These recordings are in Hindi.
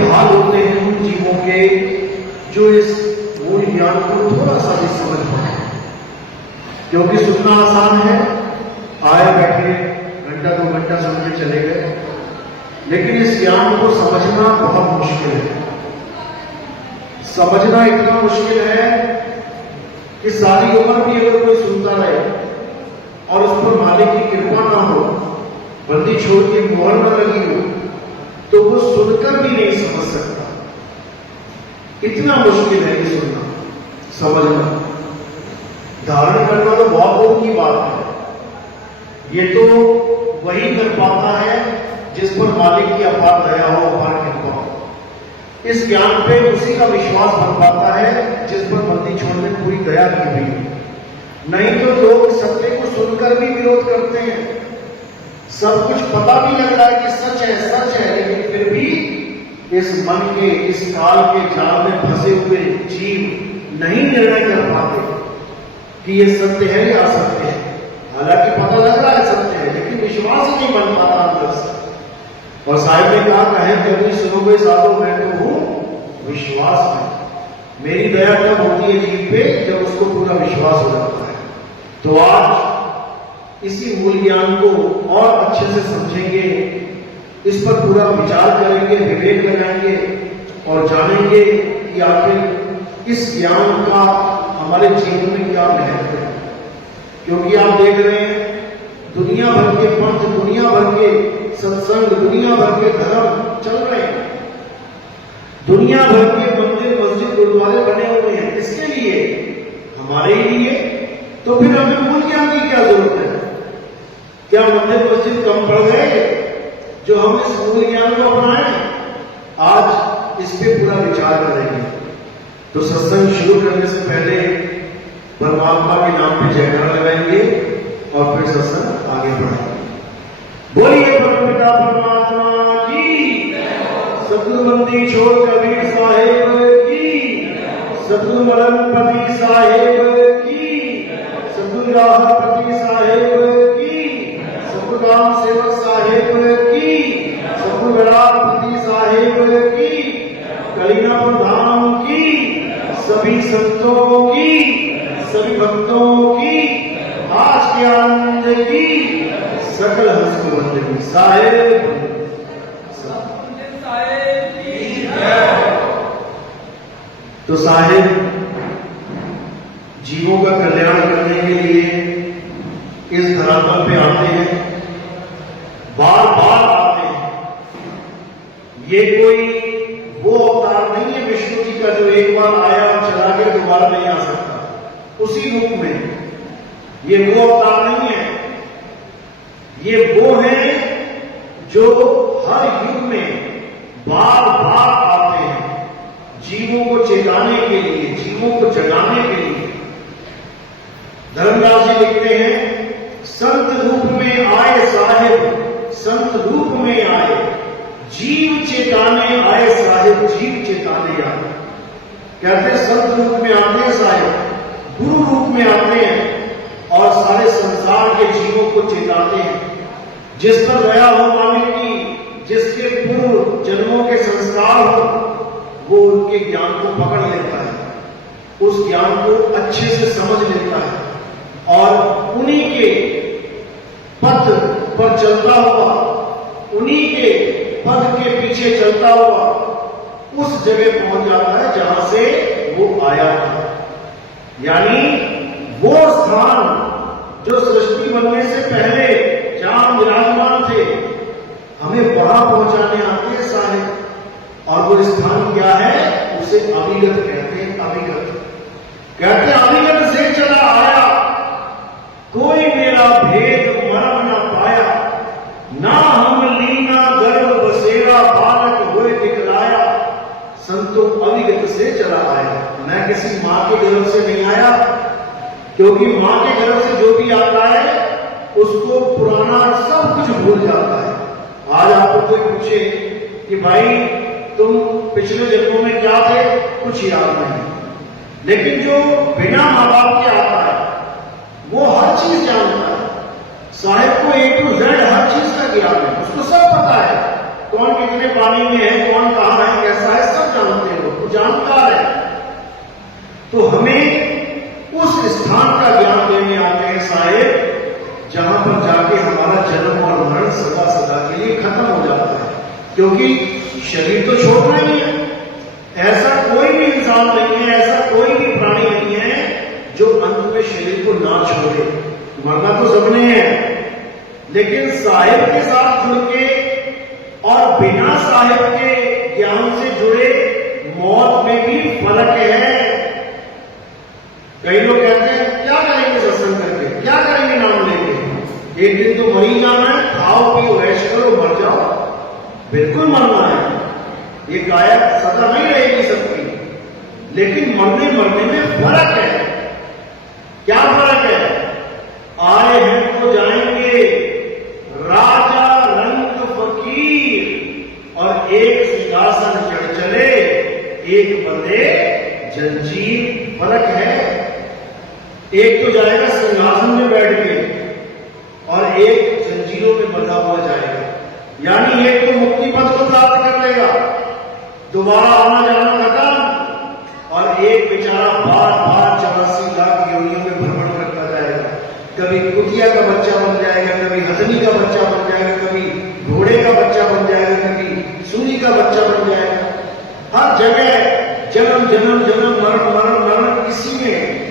भाग होते हैं उन जीवों के जो इस मूल ज्ञान को थोड़ा सा भी समझ पाए, क्योंकि सुनना आसान है, आए बैठे घंटा 2 घंटा सुन के चले गए, लेकिन इस ज्ञान को समझना बहुत मुश्किल है। समझना इतना मुश्किल है कि सारी उम्र भी अगर कोई सुनता रहे और उस पर मालिक की कृपा ना हो, बंदी छोड़ की मोहर न लगी हो, तो वो सुनकर भी नहीं समझ सकता। इतना मुश्किल है ये सुनना समझना। धारण करना तो बहुत दूर की बात है, ये तो वही कर पाता है जिस पर मालिक की अपार दया हो, अपार कृपा हो। इस ज्ञान पे उसी का विश्वास बन पाता है जिस पर बंदी छोड़ में पूरी दया की हुई है। नहीं तो लोग सत्य को सुनकर भी विरोध करते हैं, सब कुछ पता भी लग रहा है कि सच है, लेकिन फिर भी इस मन के, इस काल के जाल में फंसे हुए जीव नहीं निर्णय कर पाते कि ये सत्य है या असत्य है। हालांकि पता लग रहा है सत्य है, लेकिन विश्वास ही नहीं बन पाता अंदर से। और साहिब ने कहा, कहे कभी सुनोगे साधो मैं तो हूं विश्वास में। मेरी दया तब होती है जीव पे जब उसको पूरा विश्वास हो जाता है। तो आज इसी मूल ज्ञान को और अच्छे से समझेंगे, इस पर पूरा विचार करेंगे, विवेक लगाएंगे और जानेंगे कि आखिर इस ज्ञान का हमारे जीवन में क्या महत्व है। क्योंकि आप देख रहे हैं दुनिया भर के पंथ, दुनिया भर के सत्संग, दुनिया भर के धर्म चल रहे हैं, दुनिया भर के मंदिर मस्जिद गुरुद्वारे बने हुए हैं। किसके लिए? हमारे ही लिए। तो फिर हमें मूल ज्ञान की क्या जरूरत है? क्या मंदिर मस्जिद कम पड़ गए जो हम इस मूल ज्ञान को अपनाएं? आज इस पे पूरा विचार करेंगे। तो सत्संग शुरू करने से पहले परमात्मा के नाम पे जयकारा लगाएंगे और फिर सत्संग आगे बढ़ाएंगे। बोलिए परमपिता परमात्मा की, सतगुरु बंदी छोड़ कबीर साहेब की, सतगुरु मरणपति साहेब की, सतगुरु राहपति साहेब की, सतगुरु राम सेवक साहेब की, सतगुरु गरापति साहेब की, कलीनापुर धाम की, सभी संतों की, सभी भक्तों की, आज के आनंद की, सकल हंसमंद की साहेब तो साहेब जीवों का कल्याण करने के लिए इस धरातल पे आते हैं, बार बार आते हैं। ये कोई वो अवतार नहीं है विष्णु जी का जो एक बार आया और चला गया, दोबारा नहीं आ सकता उसी रूप में। ये वो अवतार नहीं है, ये वो है जो हर युग में बार बार आते हैं जीवों को चेताने के लिए, जीवों को जगाने के लिए। धर्मराज जी लिखते हैं, संत रूप में आए साहिब, संत रूप में आए, जीव चेताने आए साहिब, जीव चेताने आए। कहते हैं संत रूप में आते हैं साहिब, गुरु रूप में आते हैं और सारे संसार के जीवों को चेताते हैं। जिस पर दया हो मालिक की, जिसके पूर्व जन्मों के संस्कार हो, वो उनके ज्ञान को पकड़ लेता है, उस ज्ञान को अच्छे से समझ लेता है और उन्हीं के पथ पर चलता हुआ, उन्हीं के पथ के पीछे चलता हुआ उस जगह पहुंच जाता है जहां से वो आया था। यानी वो स्थान जो सृष्टि बनने से पहले जहां विराजमान थे, हमें वहां पहुंचाने आते हैं साहिब। और वो स्थान क्या है? उसे अविगत कहते हैं। अविगत कहते हैं, अविगत से चला आया, कोई मेरा भेद मरम न पाया, ना हम लीना गर्भ बसेरा, बालक हुए दिखलाया। संतो अविगत से चला आया, मैं किसी मां के गर्भ से नहीं आया, क्योंकि मां के गर्भ से जो भी आता है उसको पुराना सब कुछ भूल जाता है। आज आपको कोई पूछे कि भाई तुम पिछले जन्मों में क्या थे, कुछ याद नहीं, लेकिन जो बिना मां बाप के आता है वो हर चीज जानता है। साहिब को A to Z हर चीज का ज्ञान है, उसको सब पता है, कौन कितने पानी में है, कौन कहां है, सदा सदा के लिए खत्म हो जाता है, क्योंकि शरीर तो छोड़ना ही है। ऐसा कोई भी इंसान नहीं है, ऐसा कोई भी प्राणी नहीं है जो अंत में शरीर को ना छोड़े। मरना तो सबने है, लेकिन साहिब के साथ जुड़ के और बिना साहिब के ज्ञान से जुड़े मौत में भी फर्क है। कई लोग कहते हैं क्या करेंगे सत्संग करके, क्या करेंगे नाम लेके, एक दिन तो मरी जाना है, खाओ पियो ऐश करो मर जाओ। बिल्कुल मरना है, ये काया सदा नहीं रहेगी सबकी, लेकिन मरने मरने में फर्क है। क्या फर्क है? आए हैं तो जाएंगे, राजा रंग फकीर, और एक सिंहासन चढ़ चले, एक बंदे जंजीर। फर्क है, एक तो जाएगा सिंहासन में बैठ के और एक जंजीरों में बंधा हुआ जाएगा। यानी एक तो मुक्ति पद को प्राप्त कर लेगा, दोबारा आना जाना खत्म, और एक बेचारा बार बार 84 लाख योनियों में भ्रमण करता जाएगा। कभी कुतिया का बच्चा बन जाएगा, कभी हथनी का बच्चा बन जाएगा, कभी घोड़े का बच्चा बन जाएगा, कभी सूरी का बच्चा बन जाएगा। हर जगह जन्म जन्म जन्म मरण मरण मरण, इसी में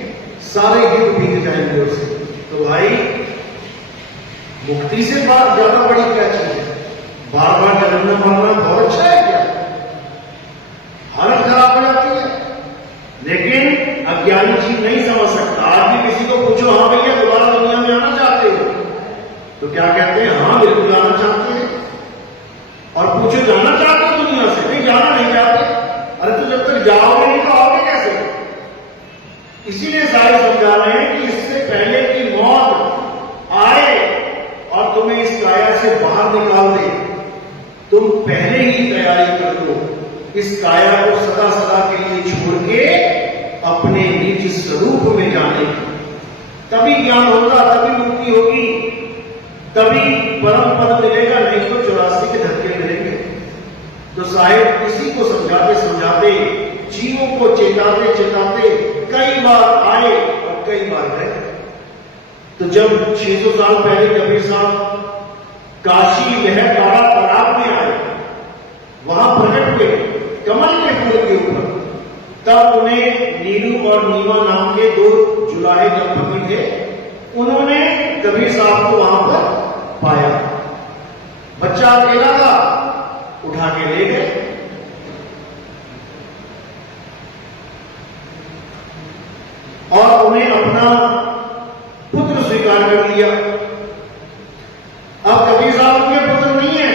सारे युग बीत जाएंगे उससे। तो भाई मुक्ति से बात ज्यादा बड़ी क्या चीज है? बार बार जन्म मरना बहुत अच्छा है क्या? हालत खराब हो जाती है। लेकिन अज्ञानी जीव नहीं समझ सकता। आज भी किसी को पूछो, हाँ भैया दोबारा दुनिया में आना चाहते हो, तो क्या कहते हैं? हाँ बिल्कुल आना चाहते हैं। और पूछो जाना चाहते हो दुनिया से? नहीं, जाना नहीं चाहते। अरे तो जब तक जाओगे नहीं तो आओगे कैसे? इसीलिए सारे समझा रहे हैं कि इससे पहले कि मौत आए और तुम्हें इस काया से बाहर निकाल दे, तुम पहले ही तैयारी कर लो इस काया को सदा सदा के लिए छोड़ के अपने निज स्वरूप में जाने की। तभी ज्ञान होगा, तभी मुक्ति होगी, तभी परम पद मिलेगा, नहीं तो 84 के धक्के मिलेंगे। तो साहिब इसी को समझाते समझाते, जीवों को चेताते चेताते कई बार आए और कई बार गए। तो जब 600 साल पहले कबीर साहब काशी लहरदारा तालाब में आए, वहां प्रकट हुए कमल के फूल के ऊपर, तब उन्हें नीरू और नीवा नाम के 2 जुलाहे दंपति थे। उन्होंने कबीर साहब को वहां पर पाया। बच्चा अकेला था, उठा के ले गए। और उन्हें अपना पुत्र स्वीकार कर लिया। अब कबीर साहब के पुत्र नहीं है,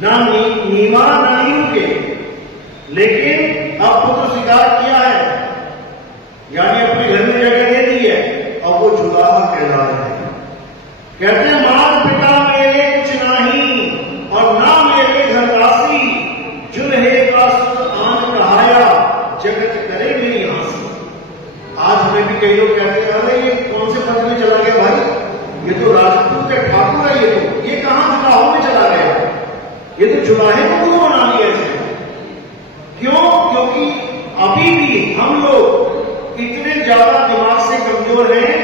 ना नीमा ना नीरू के, लेकिन अब पुत्र स्वीकार किया है, यानी अपने घर में जगह दे दी है, और वो जुलाहा कहला रहे हैं। कहते हैं मात पिता मेरे कुछ नहीं, और ना मेरे घर राशि, जुल्हे का सुत आन कहाया, जगत करे मेरी हांसी। आज हमें भी कई लोग कहते हैं अरे ये कौन से पद में चला गया भाई, ये तो राजपूत के ठाकुर है, ये कहां जुलाहों में चला गया, ये तो जुलाहे को गुरु बना लिया इसने। क्यों? क्योंकि अभी भी हम लोग इतने ज्यादा दिमाग से कमजोर हैं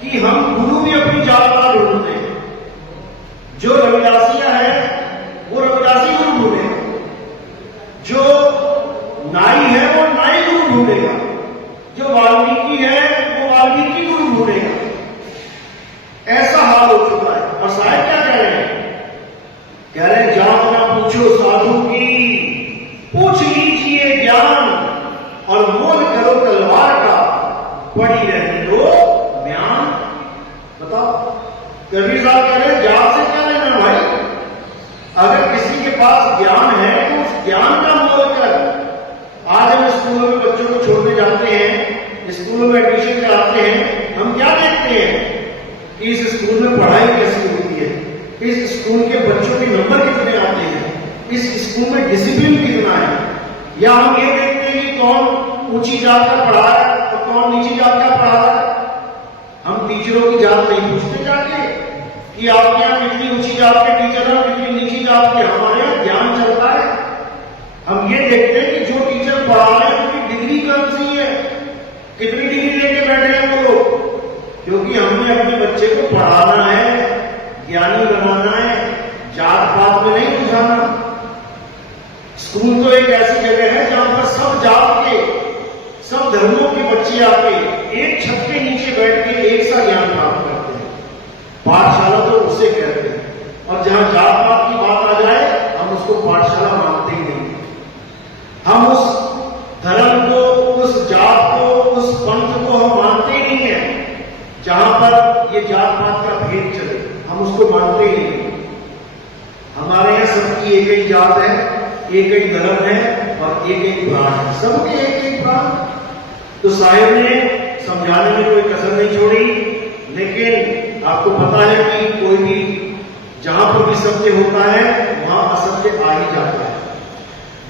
कि हम गुरु भी अपनी जात का ढूंढते हैं। जो रविदासिया है वो रविदासी गुरु ढूंढेगा, जो नाई है वो नाई गुरु ढूंढेगा, जो वाल्मीकि है वो वाल्मीकि गुरु ढूंढेगा। ऐसा हाल हो चुका है। और साहब क्या कह रहे हैं? कह रहे हैं जात ना पूछो साधु की, पूछ लीजिए ज्ञान, और मोल करो तलवार का, पड़ी रहने दो ज्ञान। बताओ, कबीर साहब कह रहे हैं जात से क्या लेना भाई? अगर किसी के पास ज्ञान है तो उस ज्ञान का मोल कर। आज हम स्कूलों में बच्चों को छोड़ने जाते हैं, स्कूलों में एडमिशन कराते हैं, हम क्या देखते हैं कि इस स्कूल में पढ़ाई कैसी होती है, इस स्कूल के बच्चों के नंबर कितने आते हैं, इस स्कूल में डिसिप्लिन कितना है। या हम ये देखते हैं कि कौन ऊंची जात का पढ़ा है और कौन नीची जात का पढ़ा है। हम टीचरों की जात नहीं पूछते जाके कि आपके यहाँ कितनी ऊंची जात के टीचर हैं, कितनी नीची जात के। हमारे यहाँ ज्ञान चलता है। हम ये देखते हैं कि जो टीचर पढ़ा रहे हैं उनकी डिग्री कौन सी है, कितनी डिग्री लेके बैठे हैं वो लोग। क्योंकि हमने अपने बच्चे को पढ़ाना है, ज्ञानी बनाना जात पात में नहीं उलझाना। स्कूल तो एक ऐसी जगह है जहां पर सब जात के, सब धर्मों के बच्चे आके एक छत के नीचे बैठ के एक सा ज्ञान प्राप्त करते हैं। पाठशाला तो उसे कहते हैं। और जहां जात पात की बात आ जाए, हम उसको पाठशाला मानते ही नहीं। हम उस धर्म को, उस जात को, उस पंथ को हम मानते ही नहीं है। जहां पर ये जात पात का भेद चले, हम उसको मानते ही नहीं। हमारे यहां सबकी एक ही जात है, एक ही धर्म है और एक ही प्राण है, सबके एक ही प्राण। तो साहिब ने समझाने में कोई कसर नहीं छोड़ी, लेकिन आपको पता है कि कोई भी जहां पर भी सत्य होता है वहां असत्य आ ही जाता है।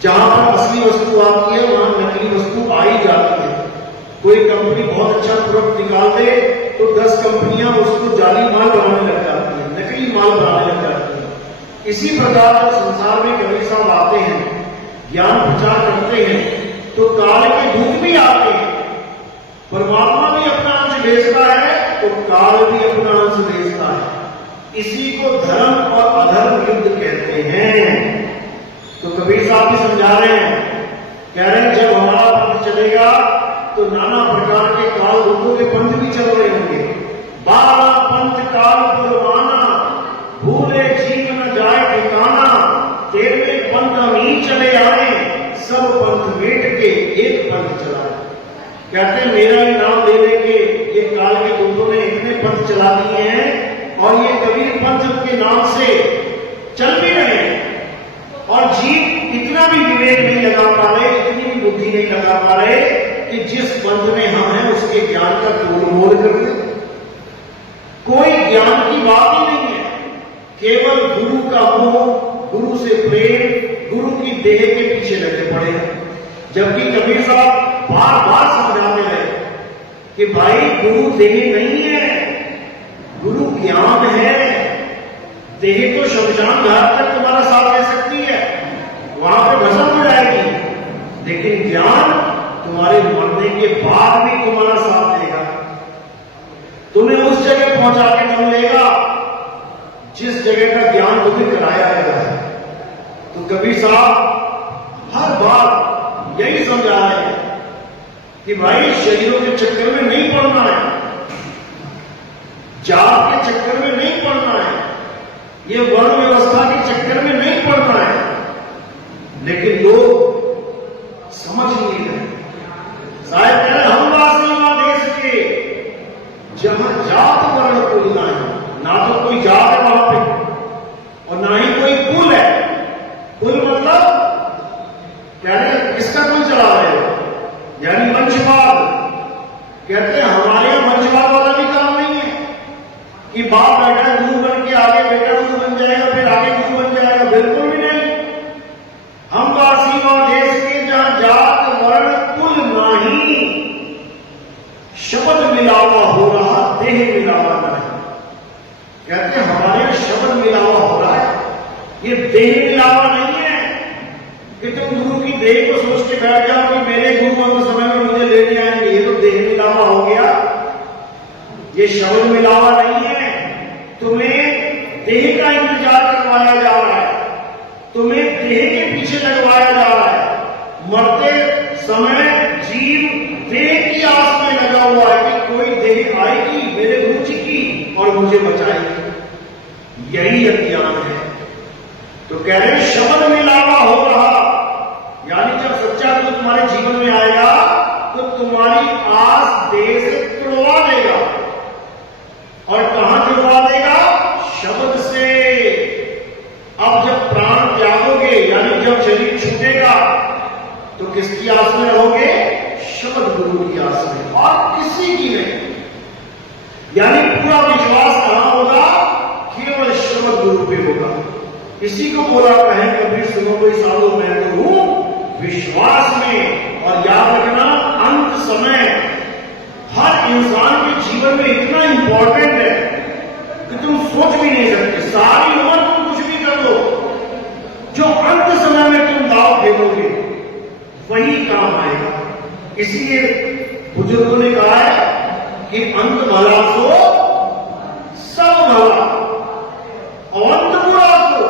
जहां पर असली वस्तु आती है वहां नकली वस्तु आ ही जाती है। कोई कंपनी बहुत अच्छा प्रोडक्ट निकाल दे तो 10 कंपनियां उसको जाली माल बनाने लग जाती है, नकली माल बनाने लग जाती है। इसी प्रकार जब संसार में कबीर साहब आते हैं, ज्ञान प्रचार करते हैं, तो काल के दूत भी आते हैं। परमात्मा भी अपना अंश भेजता है तो काल भी अपना अंश भेजता है। इसी को धर्म और अधर्म युद्ध कहते हैं। तो कबीर साहब भी समझा रहे हैं, कह रहे हैं जब हमारा पंथ चलेगा तो नाना प्रकार के काल दूतों के पंथ भी चल रहे होंगे। 12 पंथ काल पुरवाना, भूले जीव न जाए ठिकाना, 13वें पंथ हम ही चले आए, सब पंथ मेट के एक पंथ चलाए। कहते हैं मेरा ही नाम ले लेके ये काल के दूतों ने इतने पंथ चला दिए हैं और ये कबीर पंथ के नाम से चल भी रहे हैं। और जीव इतना भी विवेक नहीं लगा पा रहे, इतनी भी बुद्धि नहीं लगा पा रहे कि जिस पंथ में हम हैं उसके ज्ञान का तोड़ मोड़ कर दे। कोई ज्ञान की बात ही नहीं है, केवल गुरु का मोह, गुरु से प्रेम, गुरु की देह के पीछे लगे पड़े हैं। जबकि कबीर साहब बार बार समझाते रहे कि भाई गुरु देह नहीं है, गुरु ज्ञान है। देह तो शमशान घाट तक तुम्हारा साथ दे सकती है, वहां पे भस्म हो जाएगी, लेकिन ज्ञान तुम्हारे मरने के बाद भी तुम्हारा साथ देगा। तुम्हें उस जगह पहुंचा के नहीं लेगा जिस जगह का ज्ञान तुम्हें कराया गया है। तो कबीर साहब हर बार यही समझा रहे हैं कि भाई शरीरों के चक्कर में नहीं पड़ना है, जात के चक्कर में नहीं पड़ना है, ये वर्ण व्यवस्था के चक्कर में नहीं पड़ना है। लेकिन लोग समझ नहीं रहे। शायद कह रहे हम वासी देश के जहां जात वर्ण कुल ना है, ना तो कोई जात है वहां पे और ना ही कोई कुल है। कुल मतलब कह रहे किसका कुल चला रहे हो, यानी वंशवाद। कहते हैं हमारे यहां वंशवाद वाला भी काम नहीं है कि बाप बेटा गुरु बन के आगे बेटा गुरु बन जाएगा, फिर आगे गुरु बन जाएगा, बिल्कुल भी नहीं। हम वासी देश के जहां जात वर्ण कुल नहीं, शब्द मिलावा हो रहा, देह मिलावा नहीं। कहते हैं हमारे यहां शब्द मिलावा हो रहा है, ये देह मिलावा नहीं है कि तुम गुरु की देह को सोच के बैठ जाओ कि मेरे गुरु अंत समय में मुझे लेने आएंगे। ये तो देह मिलावा हो गया, ये शब्द मिलावा नहीं है। तुम्हें देह का इंतजार करवाया जा रहा है, तुम्हें देह के पीछे लगवाया जा रहा है। मरते समय जीव देह की आस में लगा हुआ है कि कोई देह आएगी मेरे गुरु जी की और मुझे बचाएगी। यही अज्ञान है। तो कह रहे शब्द मिलावा हो रहा, यानी जब सच्चा गुरु तुम्हारे जीवन में आएगा तो तुम्हारी आस देह से तुड़वा देगा। और कहां जुड़वा देगा? शब्द से। अब जब प्राण त्यागोगे, यानी जब शरीर छूटेगा, तो किसकी आस में रहोगे? शब्द गुरु की आस में, और किसी की नहीं। यानी पूरा विश्वास कहां होगा? केवल शब्द गुरु पे होगा। इसी को बोला कहें कबीर सुनो कोई साधु मैं तो हूं विश्वास में। और याद रखना अंत समय हर इंसान के जीवन में इतना इंपॉर्टेंट है कि तुम सोच भी नहीं सकते। सारी उम्र तुम कुछ भी कर लो, जो अंत समय में तुम दाव फेंकोगे वही काम आएगा। इसलिए बुजुर्गों ने कहा है कि अंत भला सो सब भला, और अंत बुरा सो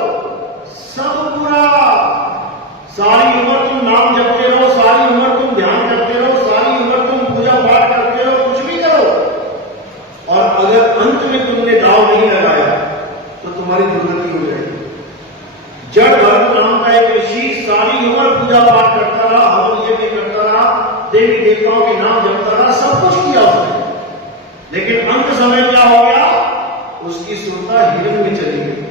देवी देवताओं के नाम जपता रहा, सब कुछ किया उसने, लेकिन अंत समय क्या हो गया, उसकी सुरता हिरण में चली गई,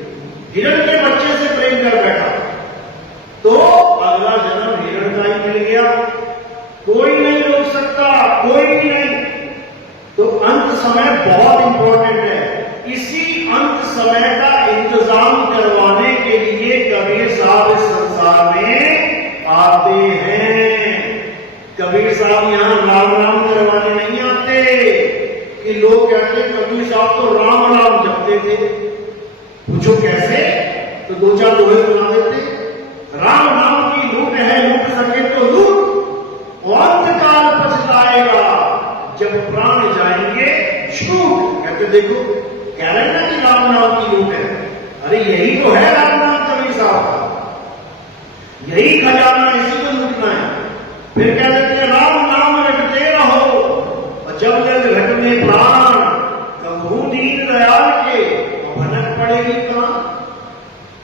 हिरण के बच्चे से प्रेम कर बैठा, तो अगला जन्म हिरण का ही मिल गया। कोई नहीं रोक सकता, कोई भी नहीं। तो अंत समय बहुत इंपॉर्टेंट है। इसी अंत समय का इंतजाम करवाने के लिए कबीर साहब इस संसार में आते हैं। कबीर साहब यहां राम राम करवाने नहीं आते कि लोग कहते हैं कबीर साहब तो राम राम जपते थे। पूछो कैसे, तो दो चार दोहे सुना देते। राम नाम की लूट है, लूट सके तो लूट, और अंतकाल पछताएगा जब प्राण जाएंगे छूट। कहते देखो, कह रहे ना कि राम नाम की लूट है, अरे यही तो है राम नाम कबीर साहब का, यही खजाना, इसी को लूटना है। फिर कह देते हैं राम नाम रटते रहो, और जब लग घट में प्राण, कबहू दीन दयाल के भनक पड़ेगी प्राण।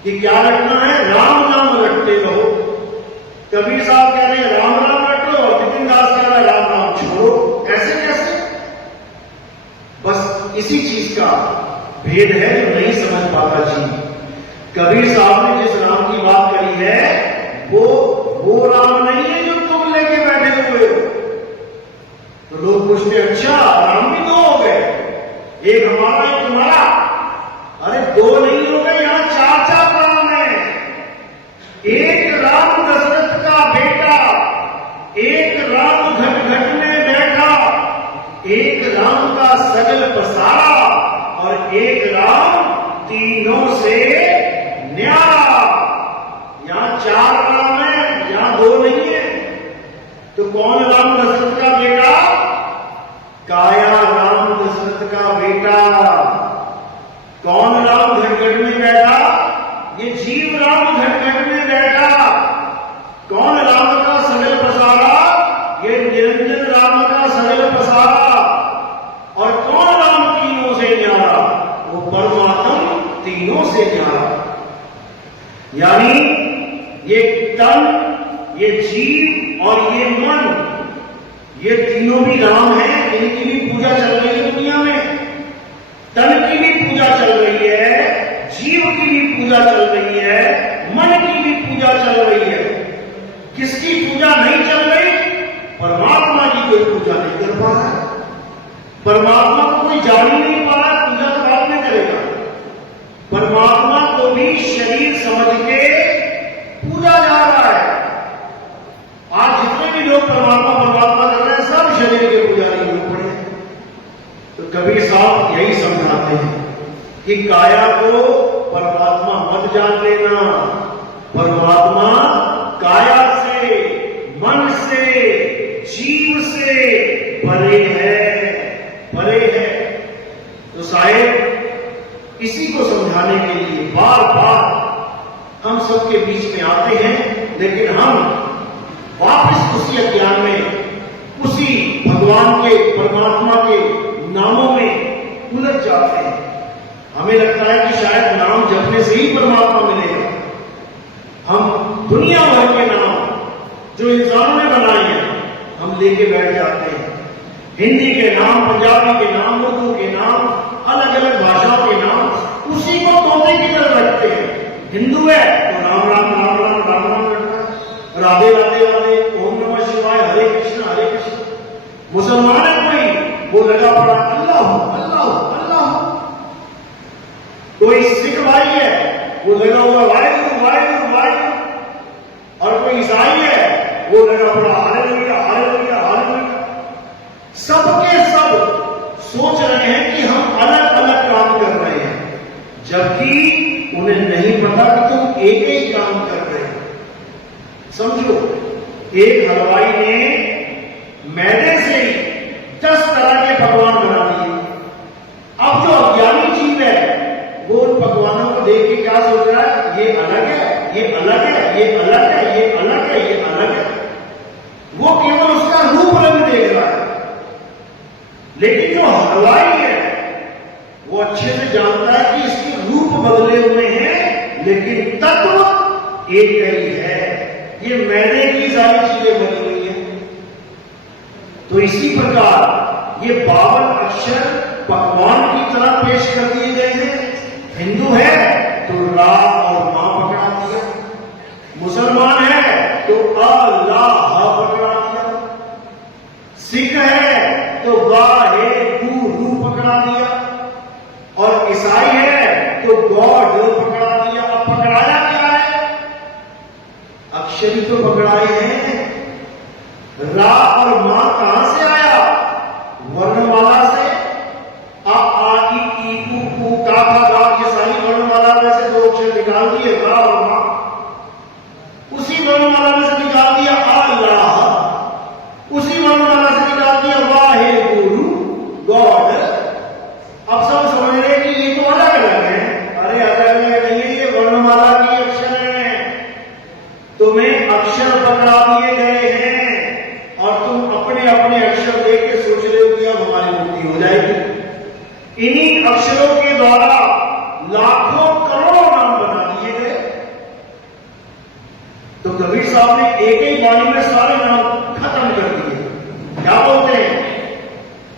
कि क्या रटना है, राम नाम रटते रहो। कबीर साहब कह रहे हैं राम नाम रटो, और जितिन दास कह रहा है राम नाम छोड़ो। ऐसे कैसे? बस इसी चीज का भेद है जो नहीं समझ पाता जी। कबीर साहब ने जिस राम की बात करी है वो राम नहीं है जो तुम लेके बैठे हुए हो। तो लोग पूछते अच्छा राम भी दो हो गए, एक हमारा एक तुम्हारा। अरे दो नहीं हो गए, यहां चार चार राम है। एक राम दशरथ का बेटा, एक राम घट घट में बैठा, एक राम का सगल पसारा, और एक राम तीनों से न्यारा। यहां चार राम है, यहां दो नहीं है। तो कौन राम दशरथ का बेटा? काया राम दशरथ का बेटा। कौन राम घटघट में बैठा? ये जीव राम घटघट में बैठा। कौन राम का सगल पसारा? ये निरंजन राम का सगल पसारा। और कौन राम तीनों से न्यारा? वो परमात्म तीनों से न्यारा। यानी ये तन, ये जीव और ये मन, ये तीनों भी राम हैं। इनकी भी पूजा चल रही है दुनिया में। तन की भी पूजा चल रही है, जीव की भी पूजा चल रही है, मन की भी पूजा चल रही है। किसकी पूजा नहीं चल रही? परमात्मा की कोई पूजा नहीं कर पा रहा है। परमात्मा को कोई जान ही नहीं पा रहा, पूजा तो बाद में करेगा। परमात्मा को भी शरीर समझ के पूजा जा रहा है। आज जितने भी लोग परमात्मा परमात्मा कर रहे हैं, सब शरीर के पुजारी लोग पड़े। तो कबीर साहब यही समझाते हैं कि काया को परमात्मा मत जान लेना। परमात्मा काया से, मन से, जीव से परे है, परे है। तो शायद इसी को समझाने के लिए बार बार हम सबके बीच में आते हैं, लेकिन हम वापस उसी अज्ञान में, उसी भगवान के, परमात्मा के नामों में उलझ जाते हैं। हमें लगता है कि शायद नाम जपने से ही परमात्मा मिलेगा। हम दुनिया भर के नाम जो इंसानों ने बनाए हैं, हम लेके बैठ जाते हैं। हिंदी के नाम, पंजाबी के नाम, उर्दू के नाम, अलग अलग भाषाओं के नाम, उसी को तोते की तरह रखते हैं। हिंदू है तो राम राम राम राम राम राम रखता है, राधे राधे राधे, ओम नमः शिवाय, हरे कृष्ण हरे कृष्ण। मुसलमान है कोई, वो लगा पड़ा अल्लाह अल्लाह अल्लाह। कोई सिख भाई है, वो लगा हुआ वाहिगुरु वाहिगुरु वाहिगुरु। और कोई ईसाई है, वो लगा पड़ा हालेलुया हालेलुया हालेलुया। सबके सब सोच रहे हैं कि हम अलग अलग काम कर रहे हैं, जबकि उन्हें नहीं पता कि तुम एक ही काम कर रहे हो। समझो, एक हलवाई ने मैदे से ही 10 तरह के पकवान बना दिए। अब जो अज्ञानी जीव है, वो उन पकवानों को देख के क्या सोच रहा है? ये अलग है, ये अलग है, ये अलग है, ये अलग है, ये अलग है। वो केवल उसका रूप रंग देख रहा है। लेकिन जो हलवाई है, वो अच्छे से जानता है कि इसके रूप बदले हुए हैं, लेकिन तत्व एक ही है। ये मैदे की सारी चीजें बनी हुई है। तो इसी प्रकार ये 52 अक्षर पकवान की तरह पेश कर दिए गए हैं। हिंदू है तो रा और मां पकड़ा दिया, मुसलमान है तो अ-ला हा पकड़ा दिया, सिख है तो वाहे गु पकड़ा दिया, और ईसाई है तो गॉड पकड़ा दिया। अब पकड़ाया क्या है? अक्षर ही तो पकड़ाए हैं। रा और मां कहां से आया? वर्णमाला से। आ ई ऊ ऊ का था गा, ये सारी वर्णमाला में से 2 अक्षर निकाल दिए, रा और मां। उसी वर्णमाला में से निकाल दिया अल्लाह, उसी वर्णमाला से निकाल दिया वाहे गुरु गॉड। अब सब समझ रहे कि ये तो अलग अलग है। अरे अलग अलग नहीं है, ये वर्णमाला की अक्षर है। तुम्हें अक्षर पकड़ा दिए गए हैं और तुम अपने अपने अक्षर देख के सोच रहे हो कि अब हमारी मुक्ति हो जाएगी। इन्हीं अक्षरों के द्वारा लाखों करोड़ों नाम बना दिए गए। तो कबीर साहब ने एक ही वाणी में सारे नाम खत्म कर दिए। क्या बोलते हैं?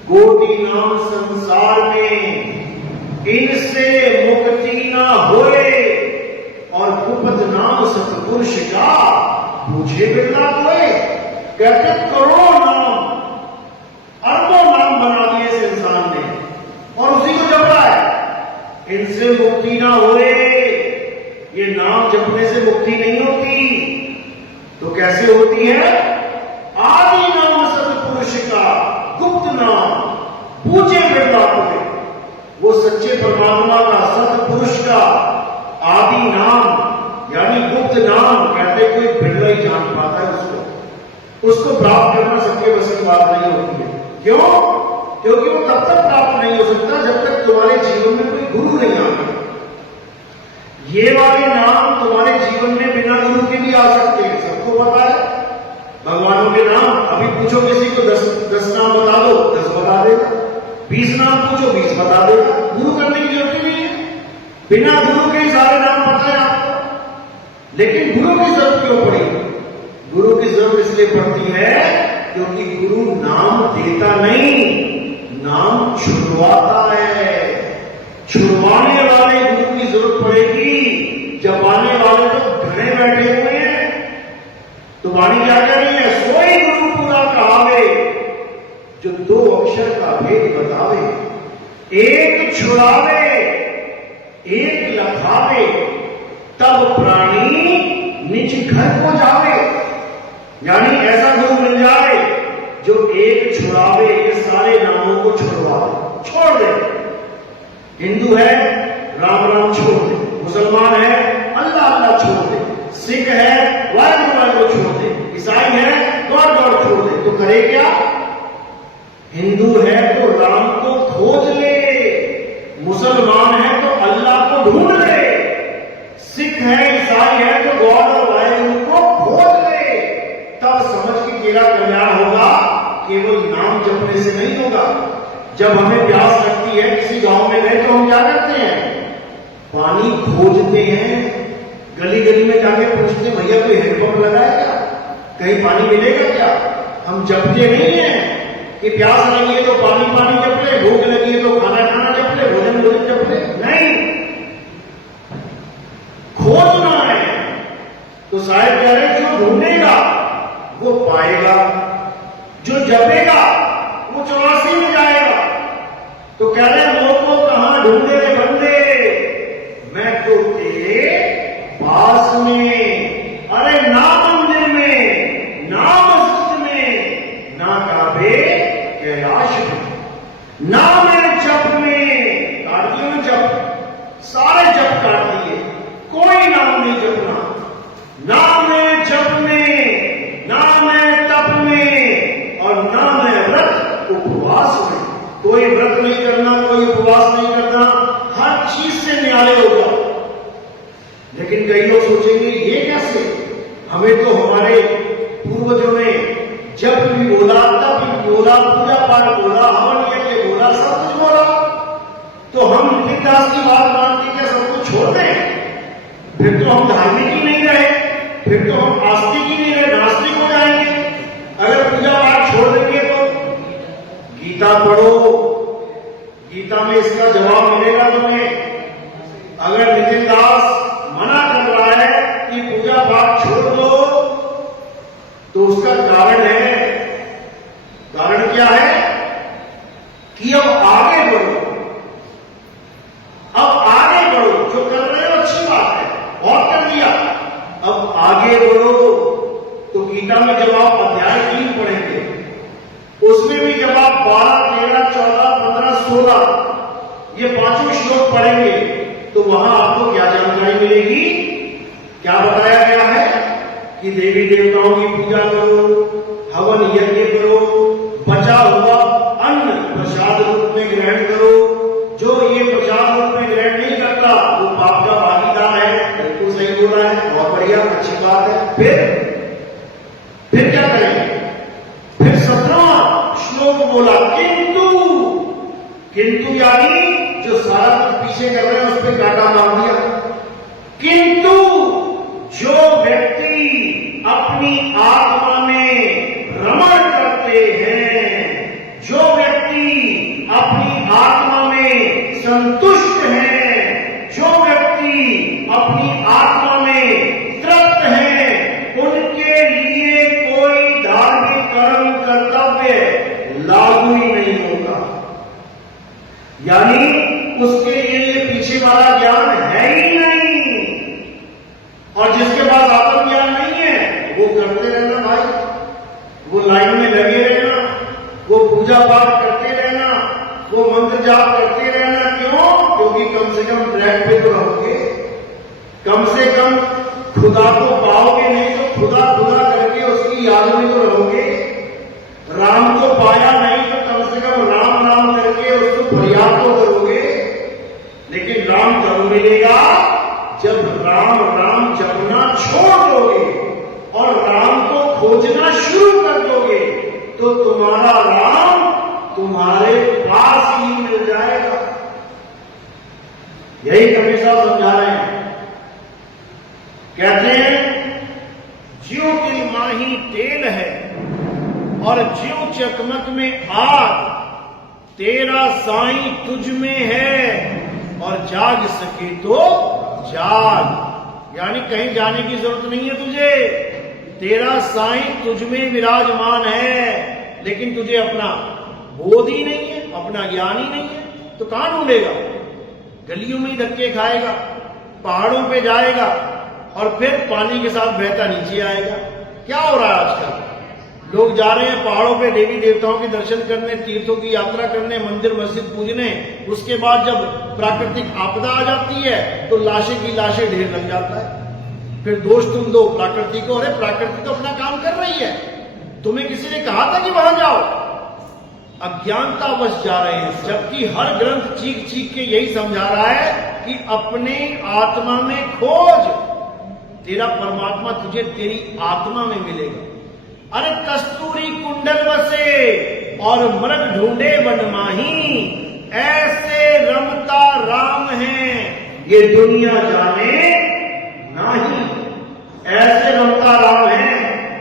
कोटि नाम संसार में इनसे मुक्ति ना होए, और गुप्त नाम सतपुरुष का पूछे बिरला कोई। कहते करोड़ों नाम, अरबों नाम बना दिए इस इंसान ने, और उसी को जप रहा है। इनसे मुक्ति ना होए, ये नाम जपने से मुक्ति नहीं होती। तो कैसे होती है? आदि नाम सतपुरुष का गुप्त नाम पूजे बिरला कोई। वो सच्चे परमात्मा का, सतपुरुष का आदि नाम यानी गुप्त नाम कहते कोई बिरला ही जान पाता है। उसको प्राप्त करना सबके बस की बात नहीं होती है। क्यों? क्योंकि वो तब तक प्राप्त नहीं हो सकता जब तक तुम्हारे जीवन में कोई गुरु नहीं आता। ये वाले नाम तुम्हारे जीवन में बिना गुरु के भी आ सकते हैं, सबको पता है। भगवानों के नाम अभी पूछो किसी को 10 नाम बता दो, 10 बता देगा। 20 नाम पूछो, 20 बता देगा। गुरु करने की जरूरत नहीं है, बिना गुरु के सारे नाम पता है आपको। लेकिन गुरु की जरूरत क्यों पड़ी? गुरु की जरूरत इसलिए पड़ती है क्योंकि गुरु नाम देता नहीं, नाम छुड़वाता है। छुड़वाने वाले गुरु की जरूरत पड़ेगी, जपाने वाले तो घने बैठे हुए हैं। तो वाणी क्या कह रही है? सोई गुरु पूरा कहावे, जो 2 अक्षर का भेद बतावे। एक छुड़ावे एक लखावे, तब प्राणी निज घर को जावे। यानी ऐसा गुरु मिल जाए जो एक छुड़ावे, ये सारे नामों को छुड़वावे, छोड़ दे। हिंदू है राम राम छोड़ दे, मुसलमान है अल्लाह अल्लाह छोड़ दे, सिख है वाहिगुरु वाहिगुरु छोड़ दे, ईसाई है गॉड गॉड छोड़ दे। तो करे क्या? हिंदू है तो राम को खोज ले, मुसलमान है तो अल्लाह को ढूंढ ले, सिख है ईसाई है तो गॉड और वाहिगुरु को खोज ले। तब समझ कि तेरा कल्याण होगा। केवल नाम जपने से नहीं होगा। जब हमें प्यास लगती है, किसी गांव में गए तो हम क्या करते हैं? पानी खोजते हैं, गली गली में जाके पूछते भैया कोई हैंडपंप लगा है क्या, कहीं पानी मिलेगा क्या? हम जपते नहीं है कि प्यास लगी है तो पानी पानी जप ले, भूख लगी है तो खाना खाना जप ले, भोजन भोजन जप ले। नहीं, खोजना है। तो साहिब कह रहे जो ढूंढेगा वो पाएगा, जो जपेगा वो 84 में जाएगा। तो कह रहे लोग को कहां ढूंढे रे बंदे, मैं तो तेरे पास में। अरे ना मंदिर में, ना मस्जिद में, ना काबे कैलाश में, ना मेरे जप में। काट दिए में जप, सारे जप काट दिए, कोई नाम नहीं जपना। ना मैं जप में, ना मैं तप में, और ना मैं व्रत उपवास में। कोई व्रत नहीं करना, कोई उपवास नहीं करना, हर चीज से न्यारे हो जाओ। लेकिन कई लोग सोचेंगे ये कैसे? हमें तो हमारे पूर्वजों ने जब भी बोला, तब भी बोला, पूजा पाठ बोला, हवन यज्ञ बोला, सब कुछ बोला। तो हम नितिदास की बात मान के क्या सब कुछ छोड़ दें? फिर तो हम धार्मिक ही नहीं रहे, फिर तो हम आस्तिक ही नहीं रहे, नास्तिक हो जाएंगे। अगर पूजा पाठ छोड़ देंगे तो गीता पढ़ो, गीता में इसका जवाब मिलेगा तुम्हें। अगर नितिन दास मना कर रहा है कि पूजा पाठ छोड़ दो, तो उसका कारण है, कारण क्या है कि अब आगे बढ़ो, अब आगे बढ़ो। जो कर रहे हो अच्छी बात है, बहुत कर दिया, अब आगे बढ़ो। तो गीता में जब आप अध्याय 3 पढ़ेंगे, उसमें भी जब आप 12, 13, 14, 15, 16 ये 5 श्लोक पढ़ेंगे, तो वहां आपको क्या जानकारी मिलेगी? क्या बताया गया है कि देवी देवताओं की पूजा करो, हवन यज्ञ करो, बचा हुआ अन्न प्रसाद रूप में ग्रहण करो। जो ये प्रसाद रूप में ग्रहण नहीं करता वो पाप का भागीदार है। बिल्कुल सही बोल रहा है, बहुत बढ़िया, अच्छी बात है। फिर क्या करेंगे? फिर 17वां श्लोक बोला, किंतु यानी जो सारा कुछ पीछे कर रहे हैं उस पर कांटा मार दिया। किंतु जो व्यक्ति अपनी आत्मा में रमण करते हैं, जो व्यक्ति अपनी आत्मा में संतुष्ट हैं, जो व्यक्ति अपनी आत्मा में तृप्त हैं, उनके लिए कोई धार्मिक कर्म कर्तव्य लागू ही नहीं होगा। यानी उसके लिए ये पीछे वाला ज्ञान है ही नहीं। और जिसके पास आत्मज्ञान नहीं है वो करते रहना भाई, वो लाइन में लगे रहना, वो पूजा पाठ करते रहना, वो मंत्र जाप करते रहना। क्यों? क्योंकि कम से कम ट्रैक पे तो रहोगे, कम से कम खुदा को पाओगे नहीं तो खुदा खुदा करके उसकी याद में तो रहोगे। राम को पाया नहीं तो कम से कम राम नाम करके उसको फरियाद तो करोगे। लेकिन राम कब मिलेगा? जब राम राम जपना छोड़ दोगे और राम को खोजना शुरू कर दोगे, तो तुम्हारा राम तुम्हारे पास ही मिल जाएगा। यही कबीर साहब समझा रहे हैं। कहते हैं ज्यों तिल माही तेल है और ज्यों चकमक में आग, तेरा साईं तुझ में है और जाग सके तो जाग। यानी कहीं जाने की जरूरत नहीं है तुझे, तेरा साईं तुझ में विराजमान है, लेकिन तुझे अपना बोध ही नहीं है, अपना ज्ञान ही नहीं है, तो कहां ढूंढेगा? गलियों में ही धक्के खाएगा, पहाड़ों पे जाएगा और फिर पानी के साथ बहता नीचे आएगा। क्या हो रहा है आजकल? लोग जा रहे हैं पहाड़ों पे देवी देवताओं के दर्शन करने, तीर्थों की यात्रा करने, मंदिर मस्जिद पूजने। उसके बाद जब प्राकृतिक आपदा आ जाती है तो लाशें की लाशें ढेर लग जाता है। फिर दोष तुम दो प्रकृति को। अरे प्रकृति तो अपना काम कर रही है, तुम्हें किसी ने कहा था कि वहां जाओ? अज्ञानतावश जा रहे हैं, जबकि हर ग्रंथ चीख चीख के यही समझा रहा है कि अपने आत्मा में खोज, तेरा परमात्मा तुझे तेरी आत्मा में मिलेगा। अरे कस्तूरी कुंडल बसे और मृग ढूंढे वन माही, ऐसे रमता राम है ये दुनिया जाने नहीं। ऐसे रमता राम है,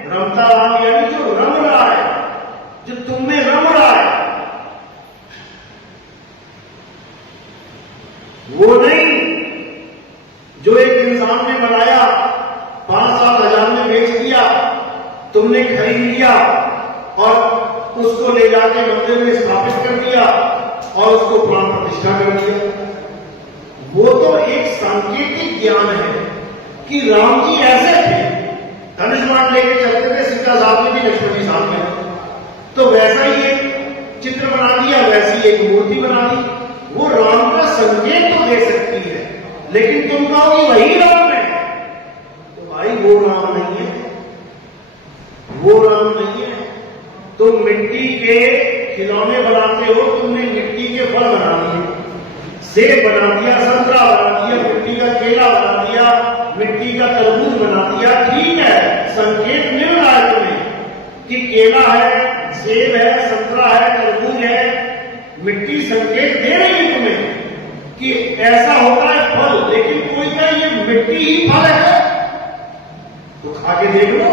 रमता राम यानी जो रम रहा है, जो तुम में रम रहा है, वो नहीं जो एक इंसान ने बनाया, 5-7 हजार में बेच दिया, तुमने खरीद लिया और उसको ले जाके मंदिर में स्थापित कर दिया और उसको प्राण प्रतिष्ठा कर दिया। वो तो एक सांकेतिक ज्ञान है कि राम जी ऐसे थे, धनुष बाण लेके चलते थे, सीता साथ में भी, लक्ष्मण जी साथ में, तो वैसा ही एक चित्र बना दिया, वैसी एक मूर्ति बना दी। वो राम का संकेत तो दे सकती है, लेकिन तुम कहोगे वही राम है, तो भाई वो राम नहीं है, वो राम नहीं है। तुम मिट्टी के खिलौने बनाते हो, तुमने मिट्टी के फल बना दिए, सेब बना दिया, संतरा बना दिया, मिट्टी का केला बना दिया, मिट्टी का तरबूज बना दिया। ठीक है, संकेत मिल रहा है तुम्हें कि केला है, सेब है, संतरा है, तरबूज है, मिट्टी संकेत दे रही है तुम्हें कि ऐसा होता है फल। लेकिन कोई का ये मिट्टी ही फल है, तो खा के देख लो,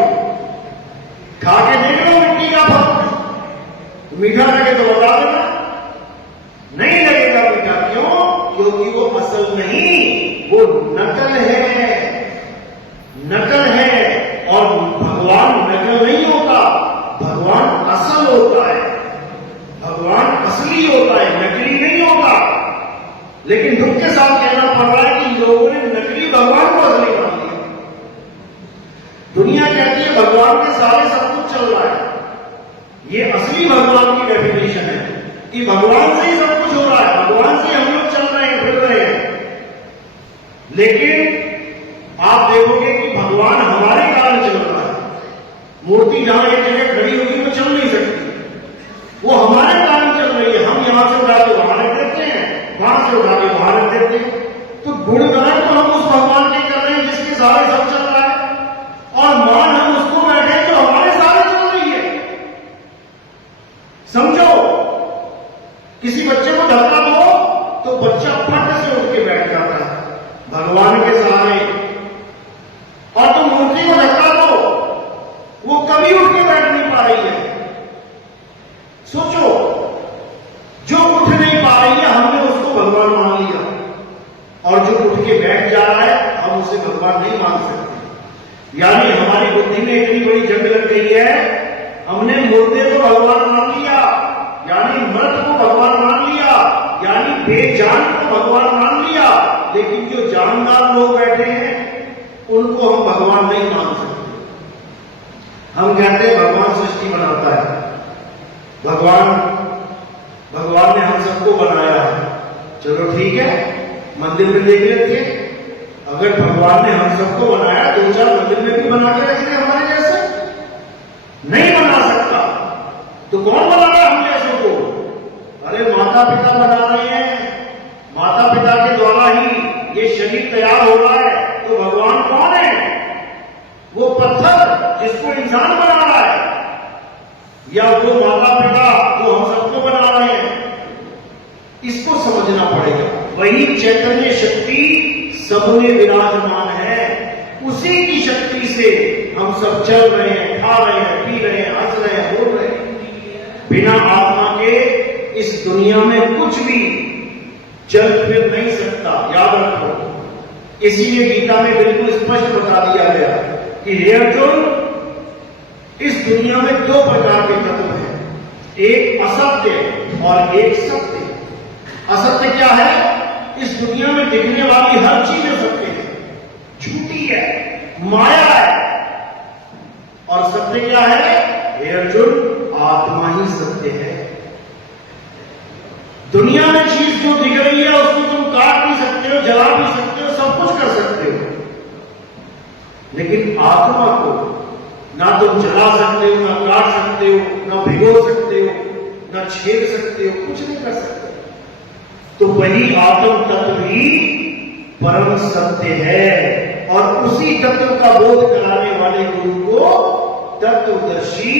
खा के देख लो मिट्टी का फल, मीठा लगे तो बता देना, नहीं लगेगा मीठा। क्यों? क्योंकि वो असल नहीं, वो नकल है, नकल है। और भगवान नकल नहीं होता, भगवान असल होता है, भगवान असली होता है, नकली नहीं होता। लेकिन दुख के साथ कहना पड़ रहा है कि लोगों ने नकली भगवान को असली मान लिया। दुनिया कहती है भगवान के सारे सब कुछ चल रहा है। ये असली भगवान की डेफिनेशन है कि भगवान से ही सब कुछ हो रहा है, भगवान से हम लोग चल रहे हैं, फिर रहे हैं। लेकिन आप देखोगे कि भगवान हमारे कारण चल रहा है। मूर्ति जहां एक जगह खड़ी होगी वो चल नहीं सकती, वो हमारे कारण चल रही है। हम यहां से उठा के वहां रख देते हैं, वहां से उठा के वहां रख देते हैं। तो गुणगान तो हम उस भगवान के कर रहे हैं जिसके सारे सब चल रहा है, और मान हम उसको बैठे तो हमारे सारे चल रही है। समझो, किसी बच्चे को धक्का दो तो बच्चा फट से उठ के बैठ जाता है भगवान के सहारे, और तुम मूर्ति को धक्का दो वो कभी उठ के बैठ नहीं पा रही है। सोचो, जो उठ नहीं पा रही है हमने उसको भगवान मान लिया, और जो उठ के बैठ जा रहा है हम उसे भगवान नहीं मान सकते। यानी हमारी बुद्धि में इतनी बड़ी जंग लग गई है, हमने मुर्दे को भगवान मान लिया, यानी मृत को भगवान मान लिया, यानी बेजान को भगवान मान लिया। लेकिन जो जानदार लोग बैठे हैं उनको हम भगवान नहीं मान सकते। हम कहते हैं भगवान सृष्टि बनाता है, भगवान ने हम सबको बनाया है। चलो ठीक है, मंदिर में देख लेते हैं, अगर भगवान ने हम सबको बनाया, 2-4 मंदिर में भी बना के रख ले हमारे जैसे। नहीं बना सकता तो कौन बना रहा है हम जैसे को? अरे माता पिता बना रहे हैं, माता पिता के द्वारा ही ये शरीर तैयार हो रहा है। तो भगवान कौन है? वो पत्थर जिसको इंसान बना रहा है, या वो माता पिता जो हम सबको बना रहे हैं? इसको समझना पड़ेगा। वही चैतन्य शक्ति सब में विराजमान है, उसी की शक्ति से हम सब चल रहे हैं, खा रहे हैं, पी रहे हैं, हंस रहे हैं, बोल रहे हैं। बिना आत्मा के इस दुनिया में कुछ भी चल फिर नहीं सकता, याद रखो। इसीलिए गीता में बिल्कुल स्पष्ट बता दिया गया कि हे अर्जुन, इस दुनिया में 2 प्रकार के तत्व हैं, एक असत्य और एक सत्य। असत्य क्या है? इस दुनिया में दिखने वाली हर चीज सत्य है, झूठी है, माया है। और सत्य क्या है? हे अर्जुन, आत्मा ही सत्य है। दुनिया में चीज जो दिख रही है उसको तुम काट भी सकते हो, जला भी सकते हो, सब कुछ कर सकते हो, लेकिन आत्मा को ना तुम जला सकते हो, ना काट सकते हो, ना भिगो सकते हो, ना छेद सकते हो, कुछ नहीं कर सकते। तो वही आत्म तत्व ही परम सत्य है, और उसी तत्व का बोध कराने वाले गुरु को तत्वदर्शी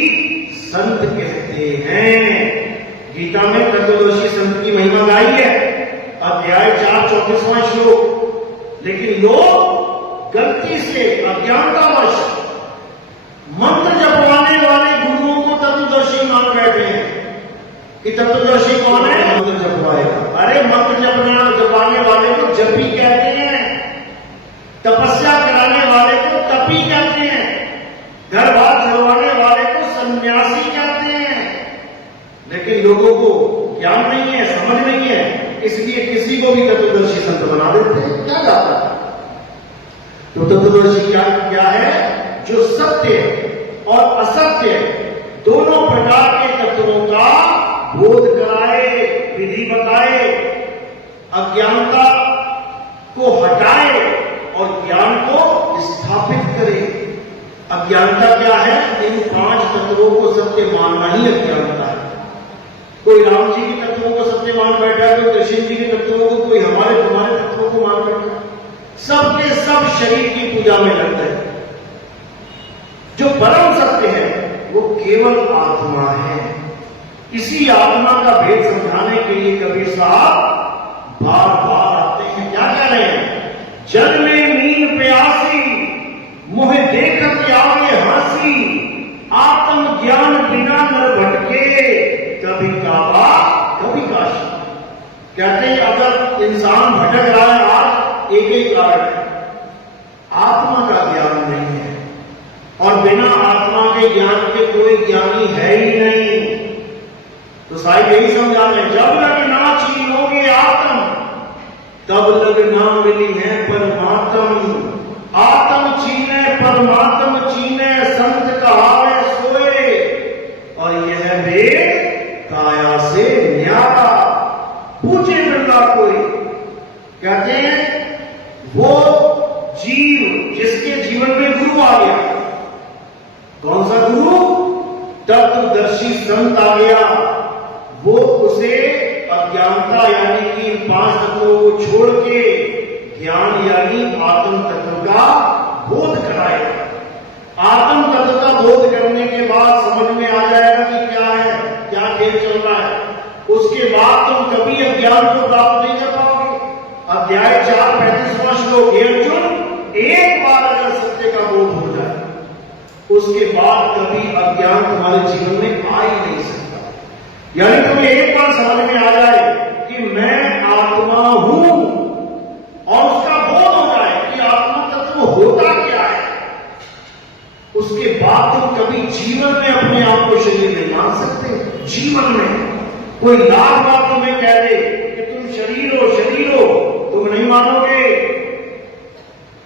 संत कहते हैं। गीता में तत्वदर्शी संत की महिमा गाई है, अध्याय 4 34वां श्लोक। लेकिन लोग गलती से अज्ञानतावश मंत्र जपवाने वाले गुरुओं को तत्वदर्शी मान बैठे हैं कि तत्वदर्शी कौन है? मंत्र जपवाएगा। अरे मंत्र जपवाने वाले को जपी कहते हैं, तपस्या कराने वाले को तपी कहते हैं, घर बार छुड़वाने वाले को सन्यासी कहते हैं। लेकिन लोगों को ज्ञान नहीं है, समझ नहीं है, इसलिए किसी को भी तत्वदर्शी संत बना देते हैं। क्या जाता है? तो तत्वदर्शी क्या है? जो सत्य और असत्य दोनों प्रकार के तत्वों का बोध कराए, विधि बताए, अज्ञानता को हटाए और ज्ञान को स्थापित करे। अज्ञानता क्या है? इन 5 तत्वों को सत्य मानना ही अज्ञानता है। कोई राम जी के तत्वों को सत्य मान बैठा है, कोई कृष्ण जी के तत्वों को, कोई हमारे तुम्हारे तत्वों को मान बैठा है। सबके सब शरीर की पूजा में लगते हैं। जो परम सत्य है वो केवल आत्मा है। इसी आत्मा का भेद समझाने के लिए कबीर साहब बार बार आते हैं। क्या कह रहे हैं? जल में नींद प्यासी, मुह देखत आगे हंसी, आत्म ज्ञान बिना नर भटके, के ज्ञान के कोई ज्ञानी है ही नहीं। तो साहिब यही समझा रहे, जब लग ना छीनोगे आत्म, तब लग ना मिली है परमात्म। आत्म छीने परमात्म छीने, संत कहावे सोए, और यह वेद काया से न्यारा। पूछे बिरला कोई, कहते हैं वो जीव जिसके जीवन में गुरु आ गया, कौन सा गुरु? तत्वदर्शी संत आ गया, वो उसे अज्ञानता यानी कि इन 5 तत्वों को छोड़ के ज्ञान यानी आत्म तत्व का बोध कराएगा। आत्म तत्व का बोध करने के बाद समझ में आ जाएगा कि क्या है, क्या खेल चल रहा है। उसके बाद तुम कभी अज्ञान को प्राप्त नहीं कर पाओगे। अध्याय 4 35वां श्लोक, हे अर्जुन, एक बार अगर सत्य का बोध हो जाए, उसके बाद कभी अज्ञान तुम्हारे जीवन में आ ही नहीं सकता। यानी तुम्हें एक बार समझ में आ जाए कि मैं आत्मा हूं, और उसका बोध हो जाए कि आत्मा तत्व होता क्या है, उसके बाद तुम कभी जीवन में अपने आप को शरीर नहीं मान सकते। जीवन में कोई लाख बार तुम्हें कह दे कि तुम शरीर हो, तुम नहीं मानोगे।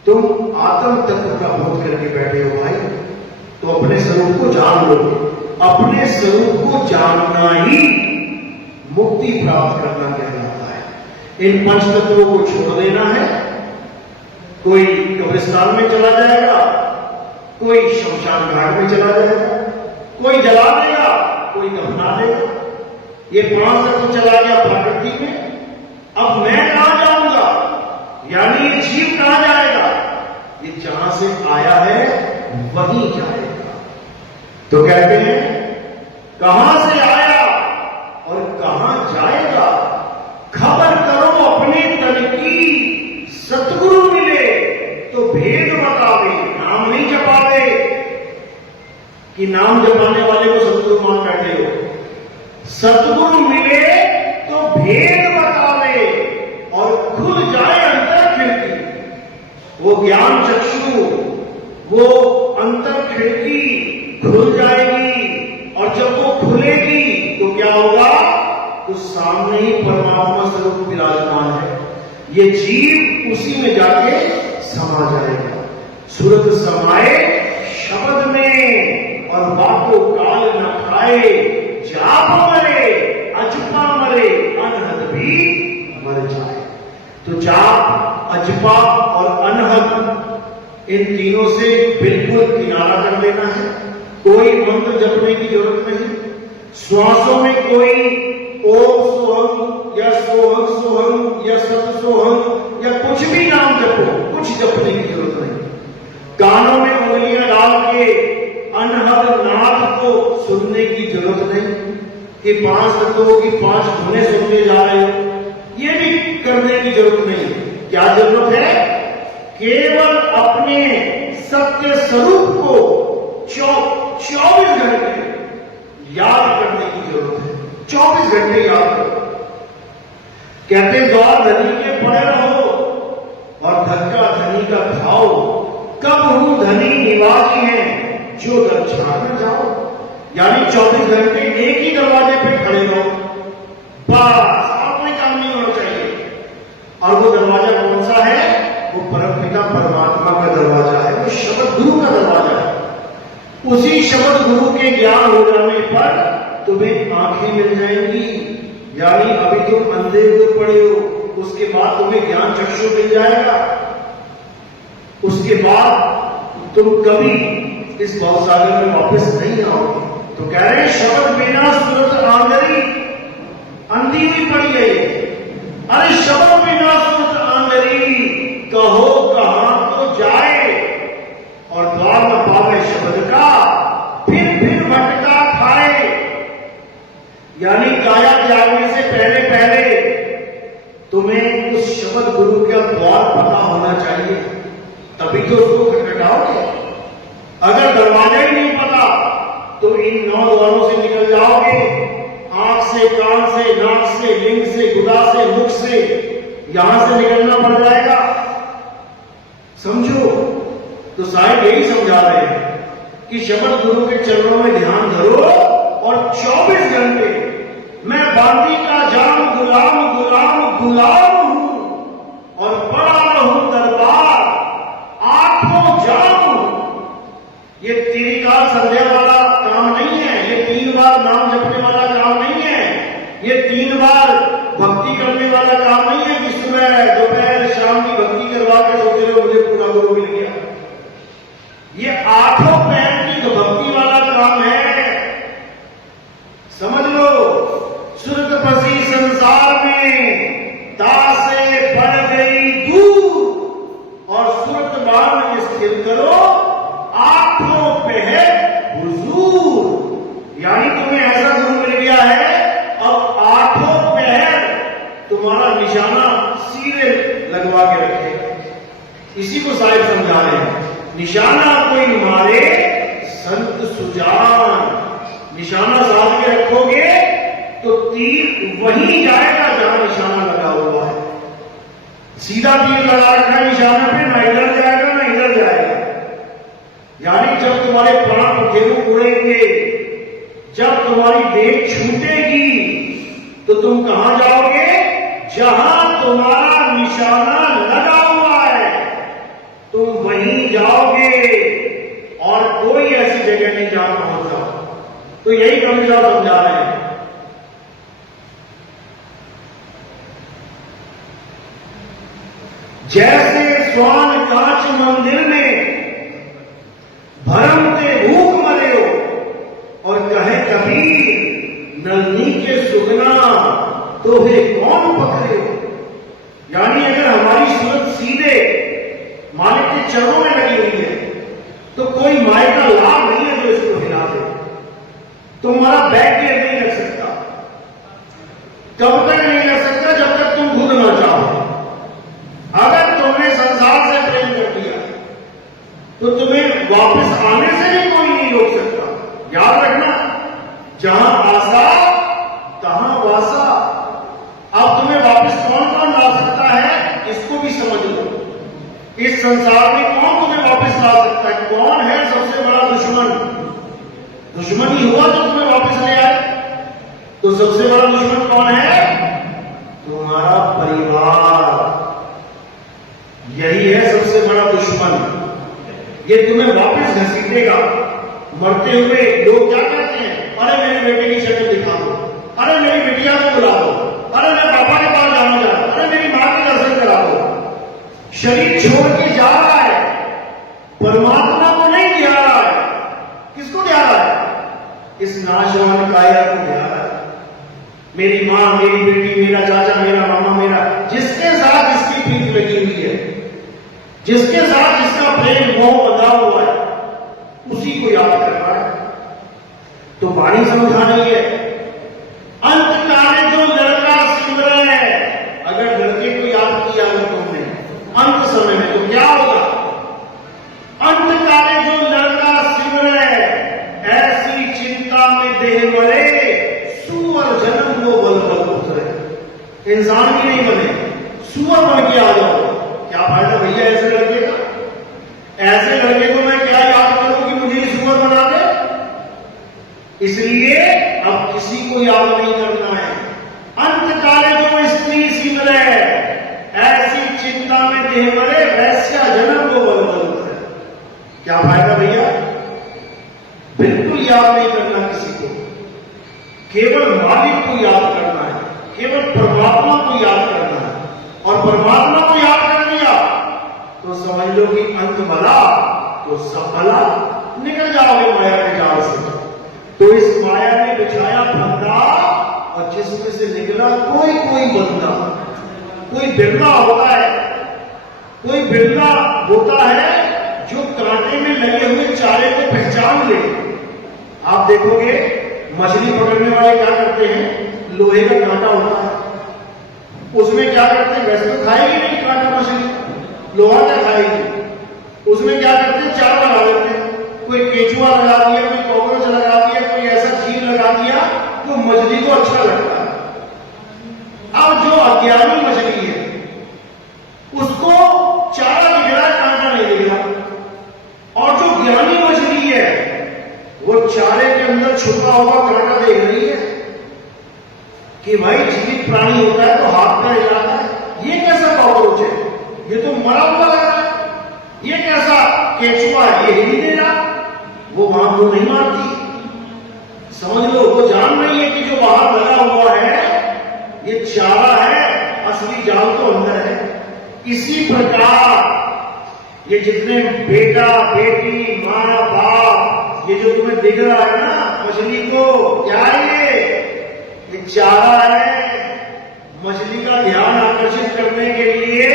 तुम आत्म तत्व का बोध करके बैठे हो भाई, तो अपने स्वरूप को जान लो। अपने स्वरूप को जानना ही मुक्ति प्राप्त करना कहलाता है। इन 5 तत्वों को छोड़ देना है। कोई कब्रिस्तान में चला जाएगा, कोई शमशान घाट में चला जाएगा, कोई जला देगा, कोई दफना देगा। ये 5 तत्व चला गया प्रकृति में। अब मैं कहां जाऊंगा, यानी ये जीव कहां जाएगा? ये जहां से आया है वहीं जाएगा। तो कहते हैं कहां से आया और कहां जाएगा, खबर करो अपने तन की। सतगुरु मिले तो भेद बतावे, नाम नहीं जपावे कि नाम जपाने वाले को सतगुरु मान बैठे हो। सतगुरु मिले तो भेद बतावे और खुल जाए अंतर खिड़की। वो ज्ञान चक्षु, वो अंतर खिड़की खुल जाएगी, और जब वो खुलेगी तो क्या होगा? तो सामने ही परमात्मा स्वरूप विराजमान है। ये जीव उसी में जाके समा जाएगा। सूरत समाए शब्द में, और बातों काल न खाए। जाप मरे अजपा मरे, अनहद भी मर जाए। तो जाप, अजपा और अनहद, इन तीनों से बिल्कुल किनारा कर लेना है। कोई मंत्र जपने की जरूरत नहीं। श्वासों में कोई ओम सोहम या सोहम सोहम या सत सोहम या कुछ भी नाम जपो, कुछ जपने की जरूरत नहीं। कानों में उंगलियां डाल के अनहद नाद को सुनने की जरूरत नहीं कि 5 तत्वों की 5 धुनें सुनने जा रहे हो, ये भी करने की जरूरत नहीं। क्या जरूरत है? केवल अपने सत्य स्वरूप को 24 घंटे याद करने की जरूरत है। 24 घंटे याद करो। कहते द्वार धनी के पड़े रहो और धक्का धनी का खाओ। कब हूं धनी निवासी है, जो दर छाड़ न जाओ। यानी 24 घंटे एक ही दरवाजे पे खड़े रहो, बस और कोई काम नहीं होना चाहिए। और वो दरवाजा कौन सा है? वो परमपिता परमात्मा का दरवाजा है, वो शब्द गुरु का दरवाजा है। उसी शब्द गुरु के ज्ञान हो जाने पर तुम्हें आंखें मिल जाएंगी। यानी अभी तुम अंधे हुए पड़े हो, उसके बाद तुम्हें ज्ञान चक्षु मिल जाएगा। उसके बाद तुम कभी इस भवसागर में वापस नहीं आओगे। तो कह रहे हैं शब्द बिना सूरत आंगरी, अंधी हुई पड़ी है। अरे शब्द बिना सूरत आंगरी, कहो कहां तो जाए, और द्वार न पावे शब्द का, फिर भटका खाए। यानी काया त्यागने से पहले पहले तुम्हें उस शब्द गुरु का द्वार पता होना चाहिए, तभी तो उसको खटखटाओगे। अगर दरवाजा ही नहीं पता तो इन 9 द्वारों से निकल जाओगे। आंख से, कान से, नाक से, लिंग से, गुदा से, मुख से, यहां से निकलना पड़ जाएगा। समझो। तो साहिब यही समझा रहे हैं कि शब्द गुरु के चरणों में ध्यान धरो और 24 घंटे मैं बांदी का जाम गुलाम गुलाम गुलाम हूं और बड़ा रहूं दरबार आठों जाम। ये त्रिकाल संध्या वाला काम नहीं है, ये 3 बार नाम जपने वाला काम नहीं है, ये 3 बार भक्ति करने वाला काम नहीं है कि सुबह दोपहर शाम की भक्ति करवा के सोच रहे हो मुझे पूरा गुरु मिल गया। ये 8 पहर की तो भक्ति वाला काम है। समझ लो, सुरत बसी संसार में दासे पड़ गई दूर और सुरत बाण स्थिर करो 8 पहर हुजूर। यानी तुम्हें ऐसा गुरु मिल गया है, अब 8 पहर तुम्हारा निशाना सीधे लगवा के रखे। इसी को साहिब समझा रहे हैं, निशाना कोई मारे संत सुजान। निशाना साध के रखोगे तो तीर वहीं जाएगा जहां निशाना लगा हुआ है। सीधा तीर लगा रखा है निशाना पे, ना इधर जाएगा ना इधर जाएगा। यानी जब तुम्हारे प्राण पखेरु उड़ेंगे, जब तुम्हारी देह छूटेगी तो तुम कहां जाओगे? जहां तुम्हारा निशाना लगा हुआ है तुम वहीं जाओगे और कोई ऐसी जगह नहीं जहां पहुंच जाओ। तो यही कबीर साहब समझा रहे हैं। जैसे स्वान कांच मंदिर में भरम ते भूख मरे हो और कहे कबीर नलनी के सुगना तो हे कौन पकड़े हो। यानी अगर हमारी सूरत सीधे मालिक के चरणों में लगी हुई है तो कोई माए का लाभ नहीं है जो इसको हिला दे। तुम्हारा बैग गियर नहीं लग सकता। कब तक नहीं लग सकता? जब तक तुम खुद ना चाहो। अगर तुमने संसार से प्रेम कर दिया तो तुम्हें वापस आने से भी कोई नहीं रोक सकता। याद रखना, जहां आशा तहां वासा। अब तुम्हें वापस कौन कौन ला सकता है इसको भी समझ लो। इस संसार में कौन तुम्हें वापस ला सकता है? कौन है सबसे बड़ा दुश्मन? दुश्मन ही हुआ तो तुम्हें वापस ले आए। तो सबसे बड़ा दुश्मन कौन है? तुम्हारा परिवार। यही है सबसे बड़ा दुश्मन। ये तुम्हें वापस घसीटेगा। मरते हुए लोग क्या कहते हैं? अरे मेरी बेटे की शक्ल दिखा दो, अरे मेरी बिटिया को बुला दो, अरे मैं पापा के पास जाना चाहता हूं, अरे मेरी मां के दर्शन करा दो। शरीर छोड़ के जा रहा है, परमात्मा को नहीं जा रहा है। किसको जा रहा है? इस नाशवान काया को जा रहा है। मेरी मां, मेरी बेटी, मेरा चाचा, मेरा मामा, मेरा जिसके साथ इसकी प्रीत लगी हुई है, जिसके साथ इसका प्रेम मोह बंधा हुआ है, उसी को याद कर रहा है। तो वाणी समझानी है, अंत काले जो लड़का सिमर है। अगर लड़के को याद किया अगर तुमने अंत समय में तो क्या होगा? अंत काले जो लड़का सिमर है ऐसी चिंता में देह मरे सुअर जन्म को बल बल उतरे। इंसान भी नहीं बने, सुअर बन के आ जाओ। क्या फायदा भैया ऐसे लड़के का? ऐसे लड़के को मैं क्या याद करूं कि मुझे सुअर बना दे? इसलिए अब किसी को याद नहीं करना है। अंत काले जो स्त्री सिमर है ऐसी चिंता में देह मरे वैश्या जन्म को बल बल उतरे। क्या फायदा भैया? बिल्कुल याद नहीं करना किसी को, केवल मालिक को याद करना है, केवल परमात्मा को याद करना है। और परमात्मा को याद कर लिया तो समझ लो कि अंत भला तो सब भला। निकल जाओगे माया के जाल से। तो इस माया ने बिछाया फंदा और जिसमें से निकला कोई कोई बंदा। कोई बिरला होता है, कोई बिरला होता है जो कांटे में लगे हुए चारे को पहचान ले। आप देखोगे मछली पकड़ने वाले क्या करते हैं? लोहे का कांटा होता है, उसमें क्या करते हैं? वैसे तो खाएगी नहीं कांटा मछली, लोहा क्या खाएगी? उसमें क्या करते हैं? चार लगा देते हैं। कोई केचुआ लगा दिया, कोई कॉकरोच लगा दिया, कोई ऐसा जीव लगा दिया तो मछली को अच्छा लगता है। अब जो अज्ञानी मछली है उसको चारा दिख रहा है, कांटा नहीं दिख रहा। और जो ज्ञानी मछली है चारे के अंदर छुपा हुआ कांटा देख रही है कि भाई जीवित प्राणी होता है तो हाथ पैर हिलाता है, ये कैसा कॉकरोच है, ये तो मरा हुआ लग रहा है, ये कैसा केचुआ है, ये हिल नहीं रहा। वो वहां को नहीं मारती, समझ लो वो जान रही है कि जो बाहर लगा हुआ है ये चारा है, असली जाल तो अंदर है। इसी प्रकार ये जितने बेटा बेटी माँ बाप, ये जो तुम्हें दिख रहा है ना मछली को, क्या है ये चारा है। मछली का ध्यान आकर्षित करने के लिए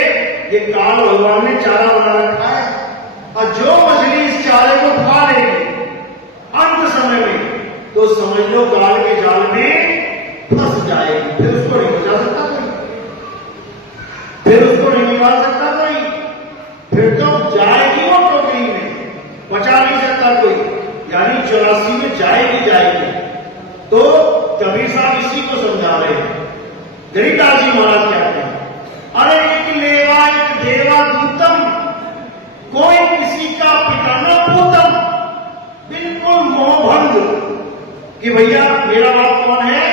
ये काल भगवान ने चारा बना रखा है, और जो मछली इस चारे को खा लेगी अंत समय में, तो समझ लो काल के जाल में फंस जाएगी, फिर उसको नहीं बचा सकता कोई, फिर उसको नहीं निकाल सकता कोई, फिर तो जाएगी वो टोकरी में, बचा नहीं सकता कोई, यानी 84 में जाएगी। तो कबीर साहब इसी को समझा रहे हैं। गरीबदास जी महाराज कहते हैं, अरे एक लेवा एक देवा दूतम, कोई किसी का पिता न पूतम, बिल्कुल मोहभंग कि भैया मेरा बाप कौन है,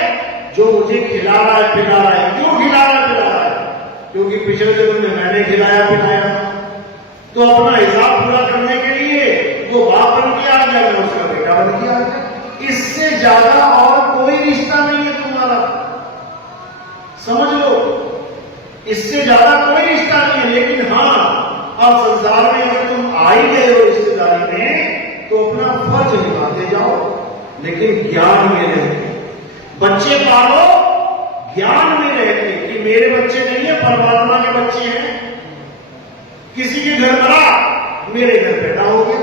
जो मुझे खिला रहा है पिला रहा है। क्यों खिला रहा है पिला रहा है? क्योंकि पिछले जन्म में मैंने खिलाया पिलाया, तो अपना हिसाब पूरा करने के लिए वो बाप बन के आ गया, मैं उसका बेटा बन के आ गया। इससे ज्यादा और कोई रिश्ता नहीं है तुम्हारा, समझ लो, इससे ज्यादा कोई रिश्ता नहीं है। लेकिन हाँ, अब संसार में अगर तुम आ ही गए हो रिश्तेदारी में, तो अपना फर्ज निभाते जाओ, लेकिन ज्ञान में रहते। बच्चे पालो ज्ञान में रहते कि मेरे बच्चे नहीं है, परमात्मा के बच्चे हैं। किसी के घर मरा, मेरे घर पैदा हो गया,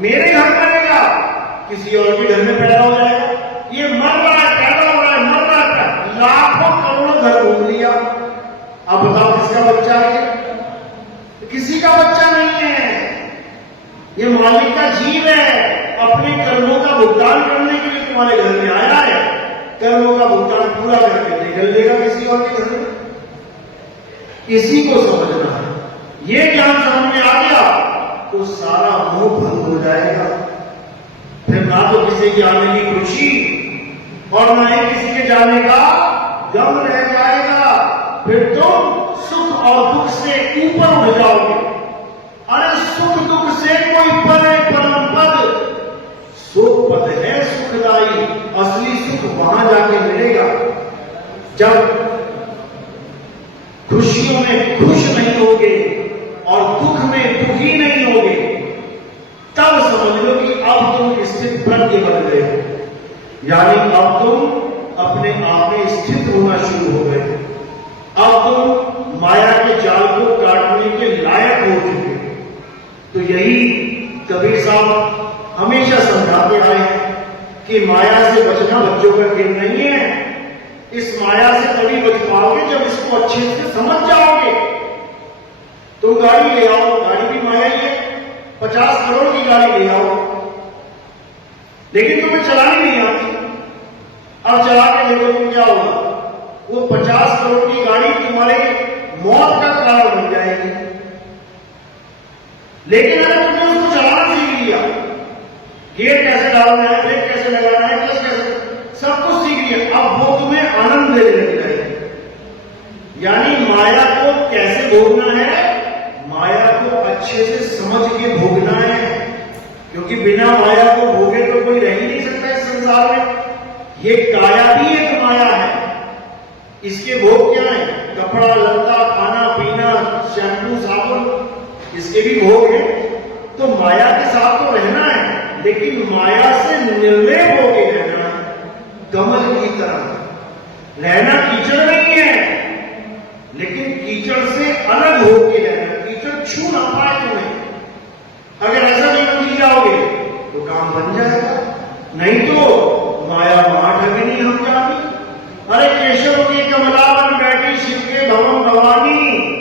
मेरे घर मरेगा, किसी और के घर में पैदा हो जाएगा। ये मर रहा है, पैदा हो रहा है, मर रहा है, लाखों करोड़ों घर घूम लिया। अब बताओ किसका बच्चा है? किसी का बच्चा नहीं है, ये मालिक का जीव है। अपने कर्मों का भुगतान करने के लिए तुम्हारे घर में आया है, कर्मों का भुगतान पूरा करके निकल लेगा किसी और के घर में। इसी को समझना है। ये ज्ञान समझ में आ गया तो सारा मोह भंग हो जाएगा। फिर ना तो किसी के आने की खुशी और ना ही किसी के जाने का गम रह जाएगा। फिर तुम सुख और दुख से ऊपर उठ जाओगे। अरे सुख दुख से कोई परे परम पद, सुख पद है सुखदाई। असली सुख वहां जाके मिलेगा जब खुशियों में खुश नहीं होगे और दुख में दुखी नहीं होगे, तब समझ लो कि अब तुम स्थित प्रज्ञ बन गए हो। यानी अब तुम अपने आप में स्थित होना शुरू हो गए। अब तुम माया के जाल को काटने के लायक हो चुके। तो यही कबीर साहब हमेशा समझाते आए हैं कि माया से बचना बच्चों का खेल नहीं है। इस माया से तभी बच पाओगे जब इसको अच्छे से समझ जाओगे। तुम गाड़ी ले आओ, गाड़ी भी माया ही है। 50 करोड़ की गाड़ी ले आओ, लेकिन तुम्हें चलानी नहीं आती। अब चला के देखो तुम क्या होगा। वो 50 करोड़ की गाड़ी तुम्हारे मौत का कारण बन जाएगी। लेकिन अगर तुमने उसको चलाना सीख लिया, गियर कैसे डालना है, ब्रेक कैसे लगाना है, क्लच कैसे, सब कुछ सीख लिया, अब वो तुम्हें आनंद देने लग जाएगी। यानी माया को कैसे भोगना है, माया को अच्छे से समझ के भोगना है। क्योंकि बिना माया को भोगे तो कोई रह ही नहीं सकता इस संसार में। ये काया भी एक माया है। इसके भोग क्या है? कपड़ा लत्ता, खाना पीना, शैम्पू साबुन, इसके भी भोग है। तो माया के साथ तो रहना है, लेकिन माया से निर्लेप होके रहना है। कमल की तरह रहना कीचड़ नहीं है, लेकिन कीचड़ से अलग होके रहना। कीचड़ छू ना पाए तुम्हें। अगर ऐसा नहीं बन जाओगे तो काम बन जाएगा, नहीं तो माया ठगनी हम जानी। अरे केशव की कमलावन बैठी शिव के भवन भवानी,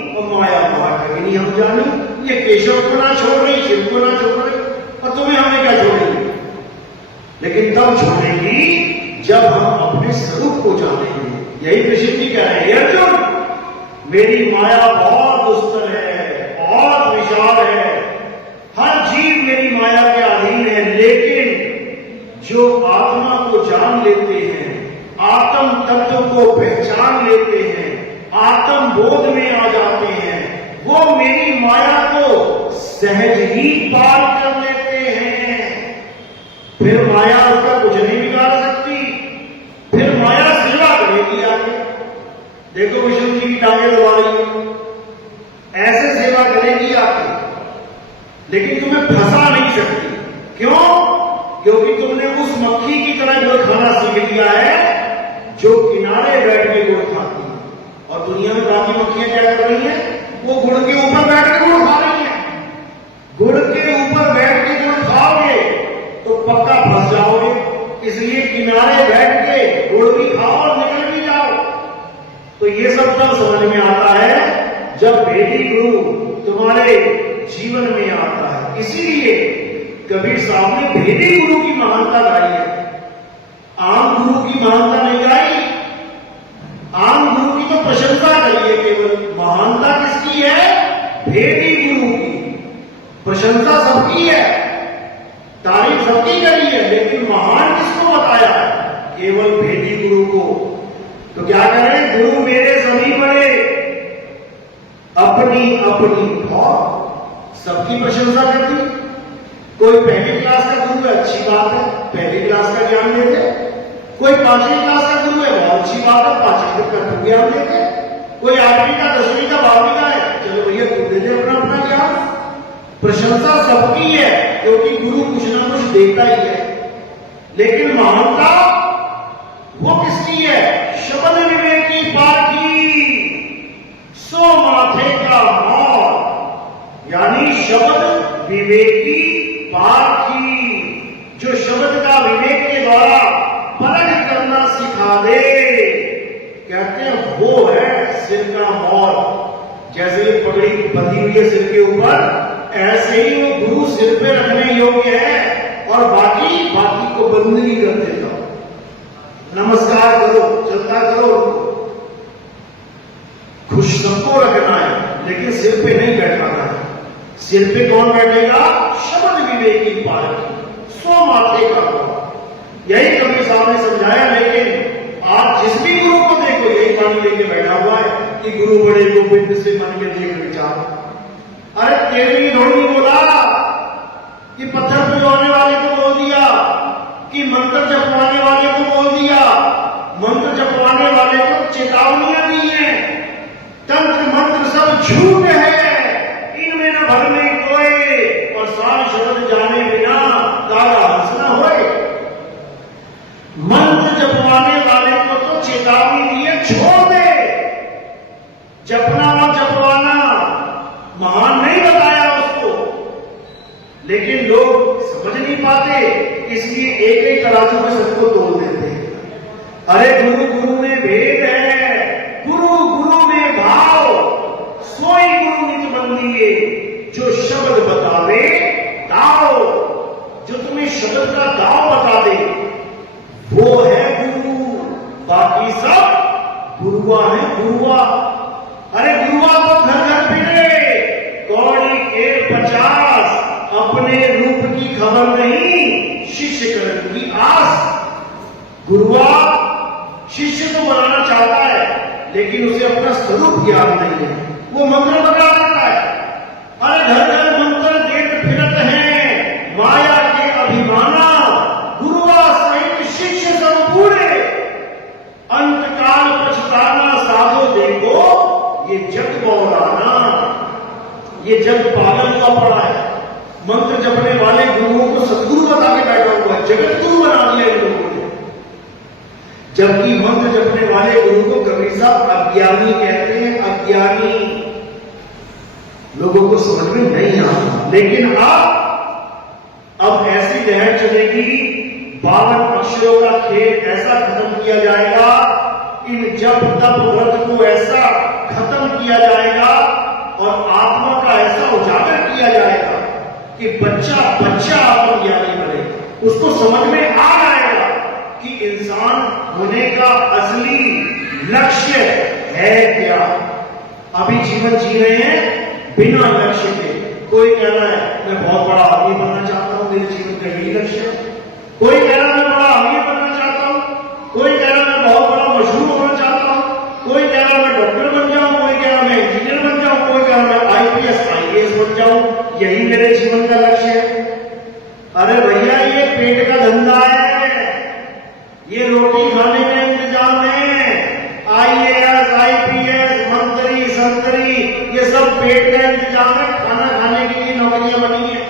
और माया ठगनी हम जानी। ये केशव को ना छोड़ रही, शिव को ना छोड़ रही, और तुम्हें हमने क्या छोड़ेगी? लेकिन तब छोड़ेगी जब हम अपने स्वरूप को जानेंगे। यही कृष्ण जी कह रहे हैं, अर्जुन मेरी माया बहुत दुस्तर है, बहुत विशाल है, हर जीव मेरी माया के अधीन है। लेकिन जो आत्मा को जान लेते हैं, आत्म तत्व को पहचान लेते हैं, आत्म बोध में आ जाते हैं, वो मेरी माया को सहज ही पार कर लेते हैं। फिर माया उसका कुछ नहीं बिगाड़ सकती, फिर माया सेवा करेगी आगे। देखो विष्णु जी की टांगे दबा रही है, ऐसे सेवा करेगी आगे, लेकिन तुम्हें फंसा नहीं सकती। क्यों? क्योंकि तुमने उस मक्खी की तरह जो खाना सीख लिया है जो किनारे बैठ के गुड़ खाती है। और दुनिया में बाकी मक्खियां क्या कर रही हैं? वो गुड़ के ऊपर बैठ के गुड़ खा रही हैं। गुड़ के ऊपर बैठ के गुड़ खाओगे तो पक्का फंस जाओगे, इसलिए किनारे बैठ के गुड़ भी खाओ और निकल भी जाओ। तो ये सब तब समझ में आता है जब भेदी गुरु तुम्हारे जीवन में आता है। इसीलिए कबीर साहब ने भेदी गुरु की महानता गाई है, आम गुरु की महानता नहीं गाई। आम गुरु की तो प्रशंसा करी है केवल, महानता किसकी है? भेदी गुरु की। प्रशंसा सबकी है, तारीफ सबकी करी है, लेकिन महान किसको बताया? केवल भेदी गुरु को। तो क्या करें? गुरु मेरे सभी बड़े, अपनी अपनी भाव। सबकी प्रशंसा कर दी। कोई पहली क्लास का गुरु है, अच्छी बात है, पहली क्लास का ज्ञान दे दे। कोई 5वीं क्लास का गुरु है, बहुत अच्छी बात है, 5वीं तक का ज्ञान दे दे। कोई 8वीं का, 10वीं का, 12वीं का है, चलो भैया तू दे दे अपना अपना ज्ञान। प्रशंसा सबकी है, क्योंकि गुरु कुछ ना कुछ देता ही है। लेकिन महानता वो किसकी है? शब्द विवेकी पारखी सो माथे का मौत, यानी शब्द विवेकी पारखी, जो शब्द का विवेक के द्वारा परख करना सिखा दे, कहते हैं वो है सिर का मौत। जैसे ये पगड़ी बंधी हुई है सिर के ऊपर, ऐसे ही वो गुरु सिर पे रखने योग्य है, और बाकी को बंदगी कर देता। नमस्कार करो, चलता करो, खुश सबको रखना है, लेकिन सिर पे नहीं बैठाना है। सिर पे कौन बैठेगा? शब्द विवेकी पारखी सो माथे का मौत। यही कबीर साहब ने समझाया। लेकिन आज जिस भी गुरु को देखो यही पानी लेके बैठा हुआ है कि गुरु बड़े गोविंद से मन में देख विचार। अरे तेरी थोड़ी बोला कि पत्थर पिलवाने वाले को बोल दिया, कि मंत्र जपवाने वाले को बोल दिया। मंत्र जपवाने वाले को चेतावनियां दी है, तंत्र मंत्र सब झूठ है, इनमें न भरने कोई, और सारे शब्द जाने बिना तारा हंसना होए। मंत्र जपवाने वाले को तो चेतावनी दी है, छोड़ दे, जपना और जपवाना महान नहीं बताया उसको। लेकिन लोग समझ नहीं पाते, इसलिए एक एक तराजू में सबको तोड़ देते हैं। अरे गुरु गुरु में भेद है, गुरु गुरु में भाव, सोई गुरु नित बंदिए, जो शब्द बतावे दाव, जो तुम्हें शब्द का दाव बता दे वो है गुरु। बाकी सब गुरुआ है, गुरुआ। अरे गुरुआ तो घर घर फिरे, कौड़ी के 50, अपने रूप की खबर नहीं, शिष्य करण की आस। गुरुआ शिष्य को बनाना चाहता है, लेकिन उसे अपना स्वरूप ज्ञान नहीं है, वो मंत्र बता देता है। अरे घर घर मंत्र देत फिरत है, माया के अभिमाना, गुरुआ सहित शिष्य सब पूरे, अंतकाल पछताना साधो देखो, ये जग बौलाना, ये जग पागल हुआ पड़ा है। मंत्र जपने वाले गुरुओं को सदगुरु बता के बैठा हुआ है, जगत गुरु बना दिया इन लोगों ने। जबकि मंत्र जपने वाले गुरु को कबीर साहब अज्ञानी कहते हैं, अज्ञानी। लोगों को समझ में नहीं आता। लेकिन अब ऐसी लहर चलेगी, 52 अक्षरों का खेल ऐसा खत्म किया जाएगा, इन जप तप व्रत को ऐसा खत्म किया जाएगा, और आत्मा का ऐसा उजागर किया जाएगा कि बच्चा बच्चा आत्मज्ञानी बने। उसको समझ में आ जाएगा कि इंसान होने का असली लक्ष्य है क्या। अभी जीवन जी रहे हैं बिना लक्ष्य के। कोई कह रहा है मैं बहुत बड़ा आदमी बनना चाहता हूं, मेरे जीवन का यही लक्ष्य है। कोई कह रहा है ये रोटी खाने का इंतजाम है। IAS, IPS, मंत्री संतरी, ये सब पेट का इंतजाम है। खाना खाने के लिए नौकरियां बनी है।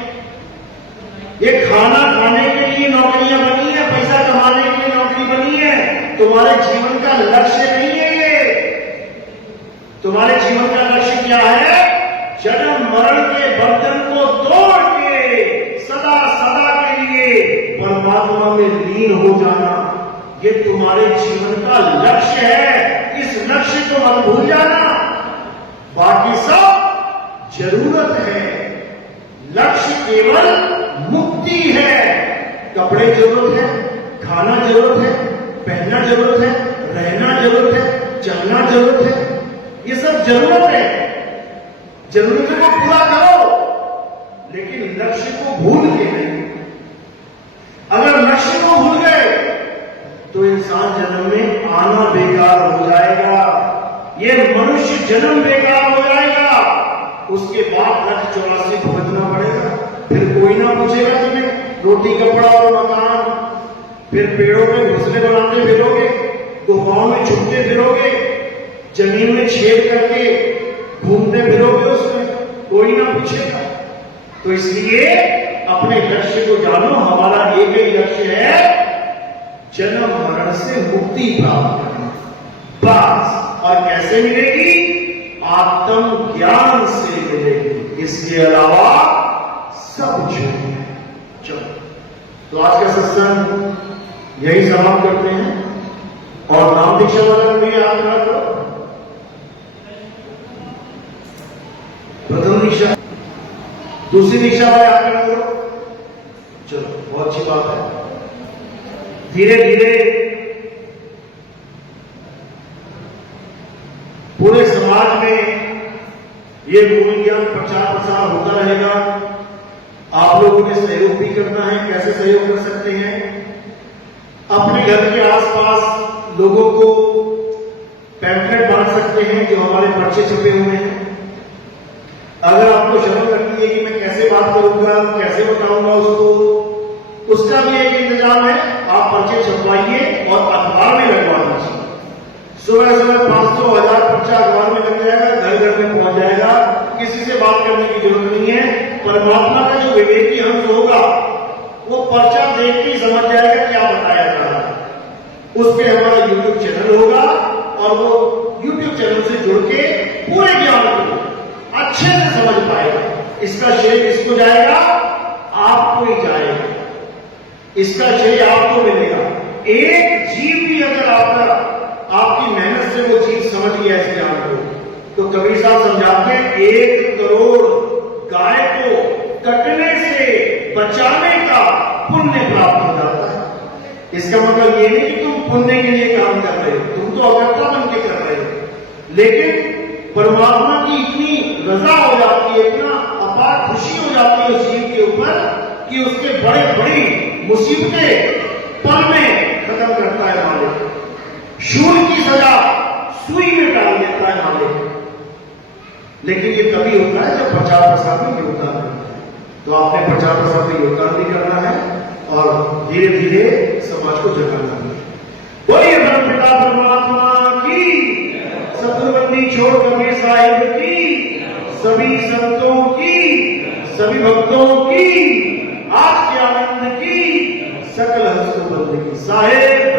ये खाना खाने के लिए नौकरियां बनी है, पैसा कमाने के लिए नौकरी बनी है। तुम्हारे जीवन का लक्ष्य नहीं है ये। तुम्हारे जीवन का लक्ष्य क्या है? जन्म मरण के बंधन को तोड़ के सदा सदा के लिए परमात्मा में लीन हो जाना, ये तुम्हारे जीवन का लक्ष्य है। इस लक्ष्य को मत भूल जाना। बाकी सब जरूरत है। लक्ष्य केवल मुक्ति है। कपड़े जरूरत है, खाना जरूरत है, पहनना जरूरत है, रहना जरूरत है, चलना जरूरत है। ये सब जरूरत है। जरूरतों को पूरा करो, लेकिन लक्ष्य को भूल के नहीं। अगर लक्ष्य को भूल गए तो इंसान जन्म में आना बेकार हो जाएगा। ये मनुष्य जन्म बेकार हो जाएगा। उसके बाद 184 भुगतना पड़ेगा। फिर कोई ना पूछेगा तुम्हें रोटी कपड़ा और मकान। फिर पेड़ों में घोंसले बनाते फिरोगे, गुफाओं में छुपते फिरोगे, जमीन में छेद करके घूमते फिरोगे, उसमें कोई ना पूछेगा। तो इसलिए अपने लक्ष्य को जानो। हमारा एक ही लक्ष्य है, जन्म मरण से मुक्ति प्राप्त करना, बस। और कैसे मिलेगी? आत्म ज्ञान से मिलेगी। इसके अलावा सब झूठ है। चलो, तो आज का सत्संग यही समाप्त करते हैं। और नाम दीक्षा वाला भी याद रखो। प्रथम दीक्षा, दूसरी दीक्षा वाले याद रखो। चलो, बहुत अच्छी बात है। धीरे धीरे पूरे समाज में ये गुरु ज्ञान प्रचार प्रसार होता रहेगा। आप लोगों ने सहयोग भी करना है। कैसे सहयोग कर सकते हैं? अपने घर के आसपास लोगों को पैम्फलेट बांट सकते हैं जो हमारे पर्चे छपे हुए हैं। अगर आपको शर्म लगती है कि मैं कैसे बात करूंगा, कैसे बताऊंगा उसको, उसका भी एक इंतजाम है। आप पर्चे छपवाइए और अखबार में लगवा दीजिए। सुबह सुबह 500-1000 पर्चा अखबार में लग जाएगा, घर घर में पहुंच जाएगा। किसी से बात करने की जरूरत नहीं है। परमात्मा का जो विवेकी अंश होगा वो पर्चा देख के समझ जाएगा क्या बताया जा रहा है। उस पर हमारा यूट्यूब चैनल होगा और वो यूट्यूब चैनल से जुड़ के पूरे ज्ञान को अच्छे से समझ पाएगा। इसका श्रेय किसको जाएगा? आपको ही जाएगा। इसका श्रेय आपको मिलेगा। एक जीव भी अगर आपकी मेहनत से वो चीज समझ गया इस ज्ञान को, तो कबीर साहब समझाते हैं 1 करोड़ गाय को कटने से बचाने का पुण्य प्राप्त हो जाता है। इसका मतलब ये नहीं कि तुम पुण्य के लिए काम कर रहे हो, तुम तो अकर्ता बन के कर रहे हो। लेकिन परमात्मा की इतनी रजा हो जाती है, इतना अपार खुशी हो जाती है उस जीव के ऊपर कि उसके बड़े बड़ी मुसीबतें पल में खत्म करता है मालिक। शूल की सजा सुई में डाल देता है मालिक। लेकिन ये तभी होता है जब प्रचार प्रसार में योगदान करता है। तो आपने प्रचार प्रसार में योगदान भी करना है और धीरे धीरे समाज को जगाना है। बोलिए ब्रह्म पिता परमात्मा की, सतुर्बंदी छोड़ कबीर साहिब की, सभी संतों की, सभी भक्तों की, आज के आनंद की, सकल हंसों बंद की। साहेब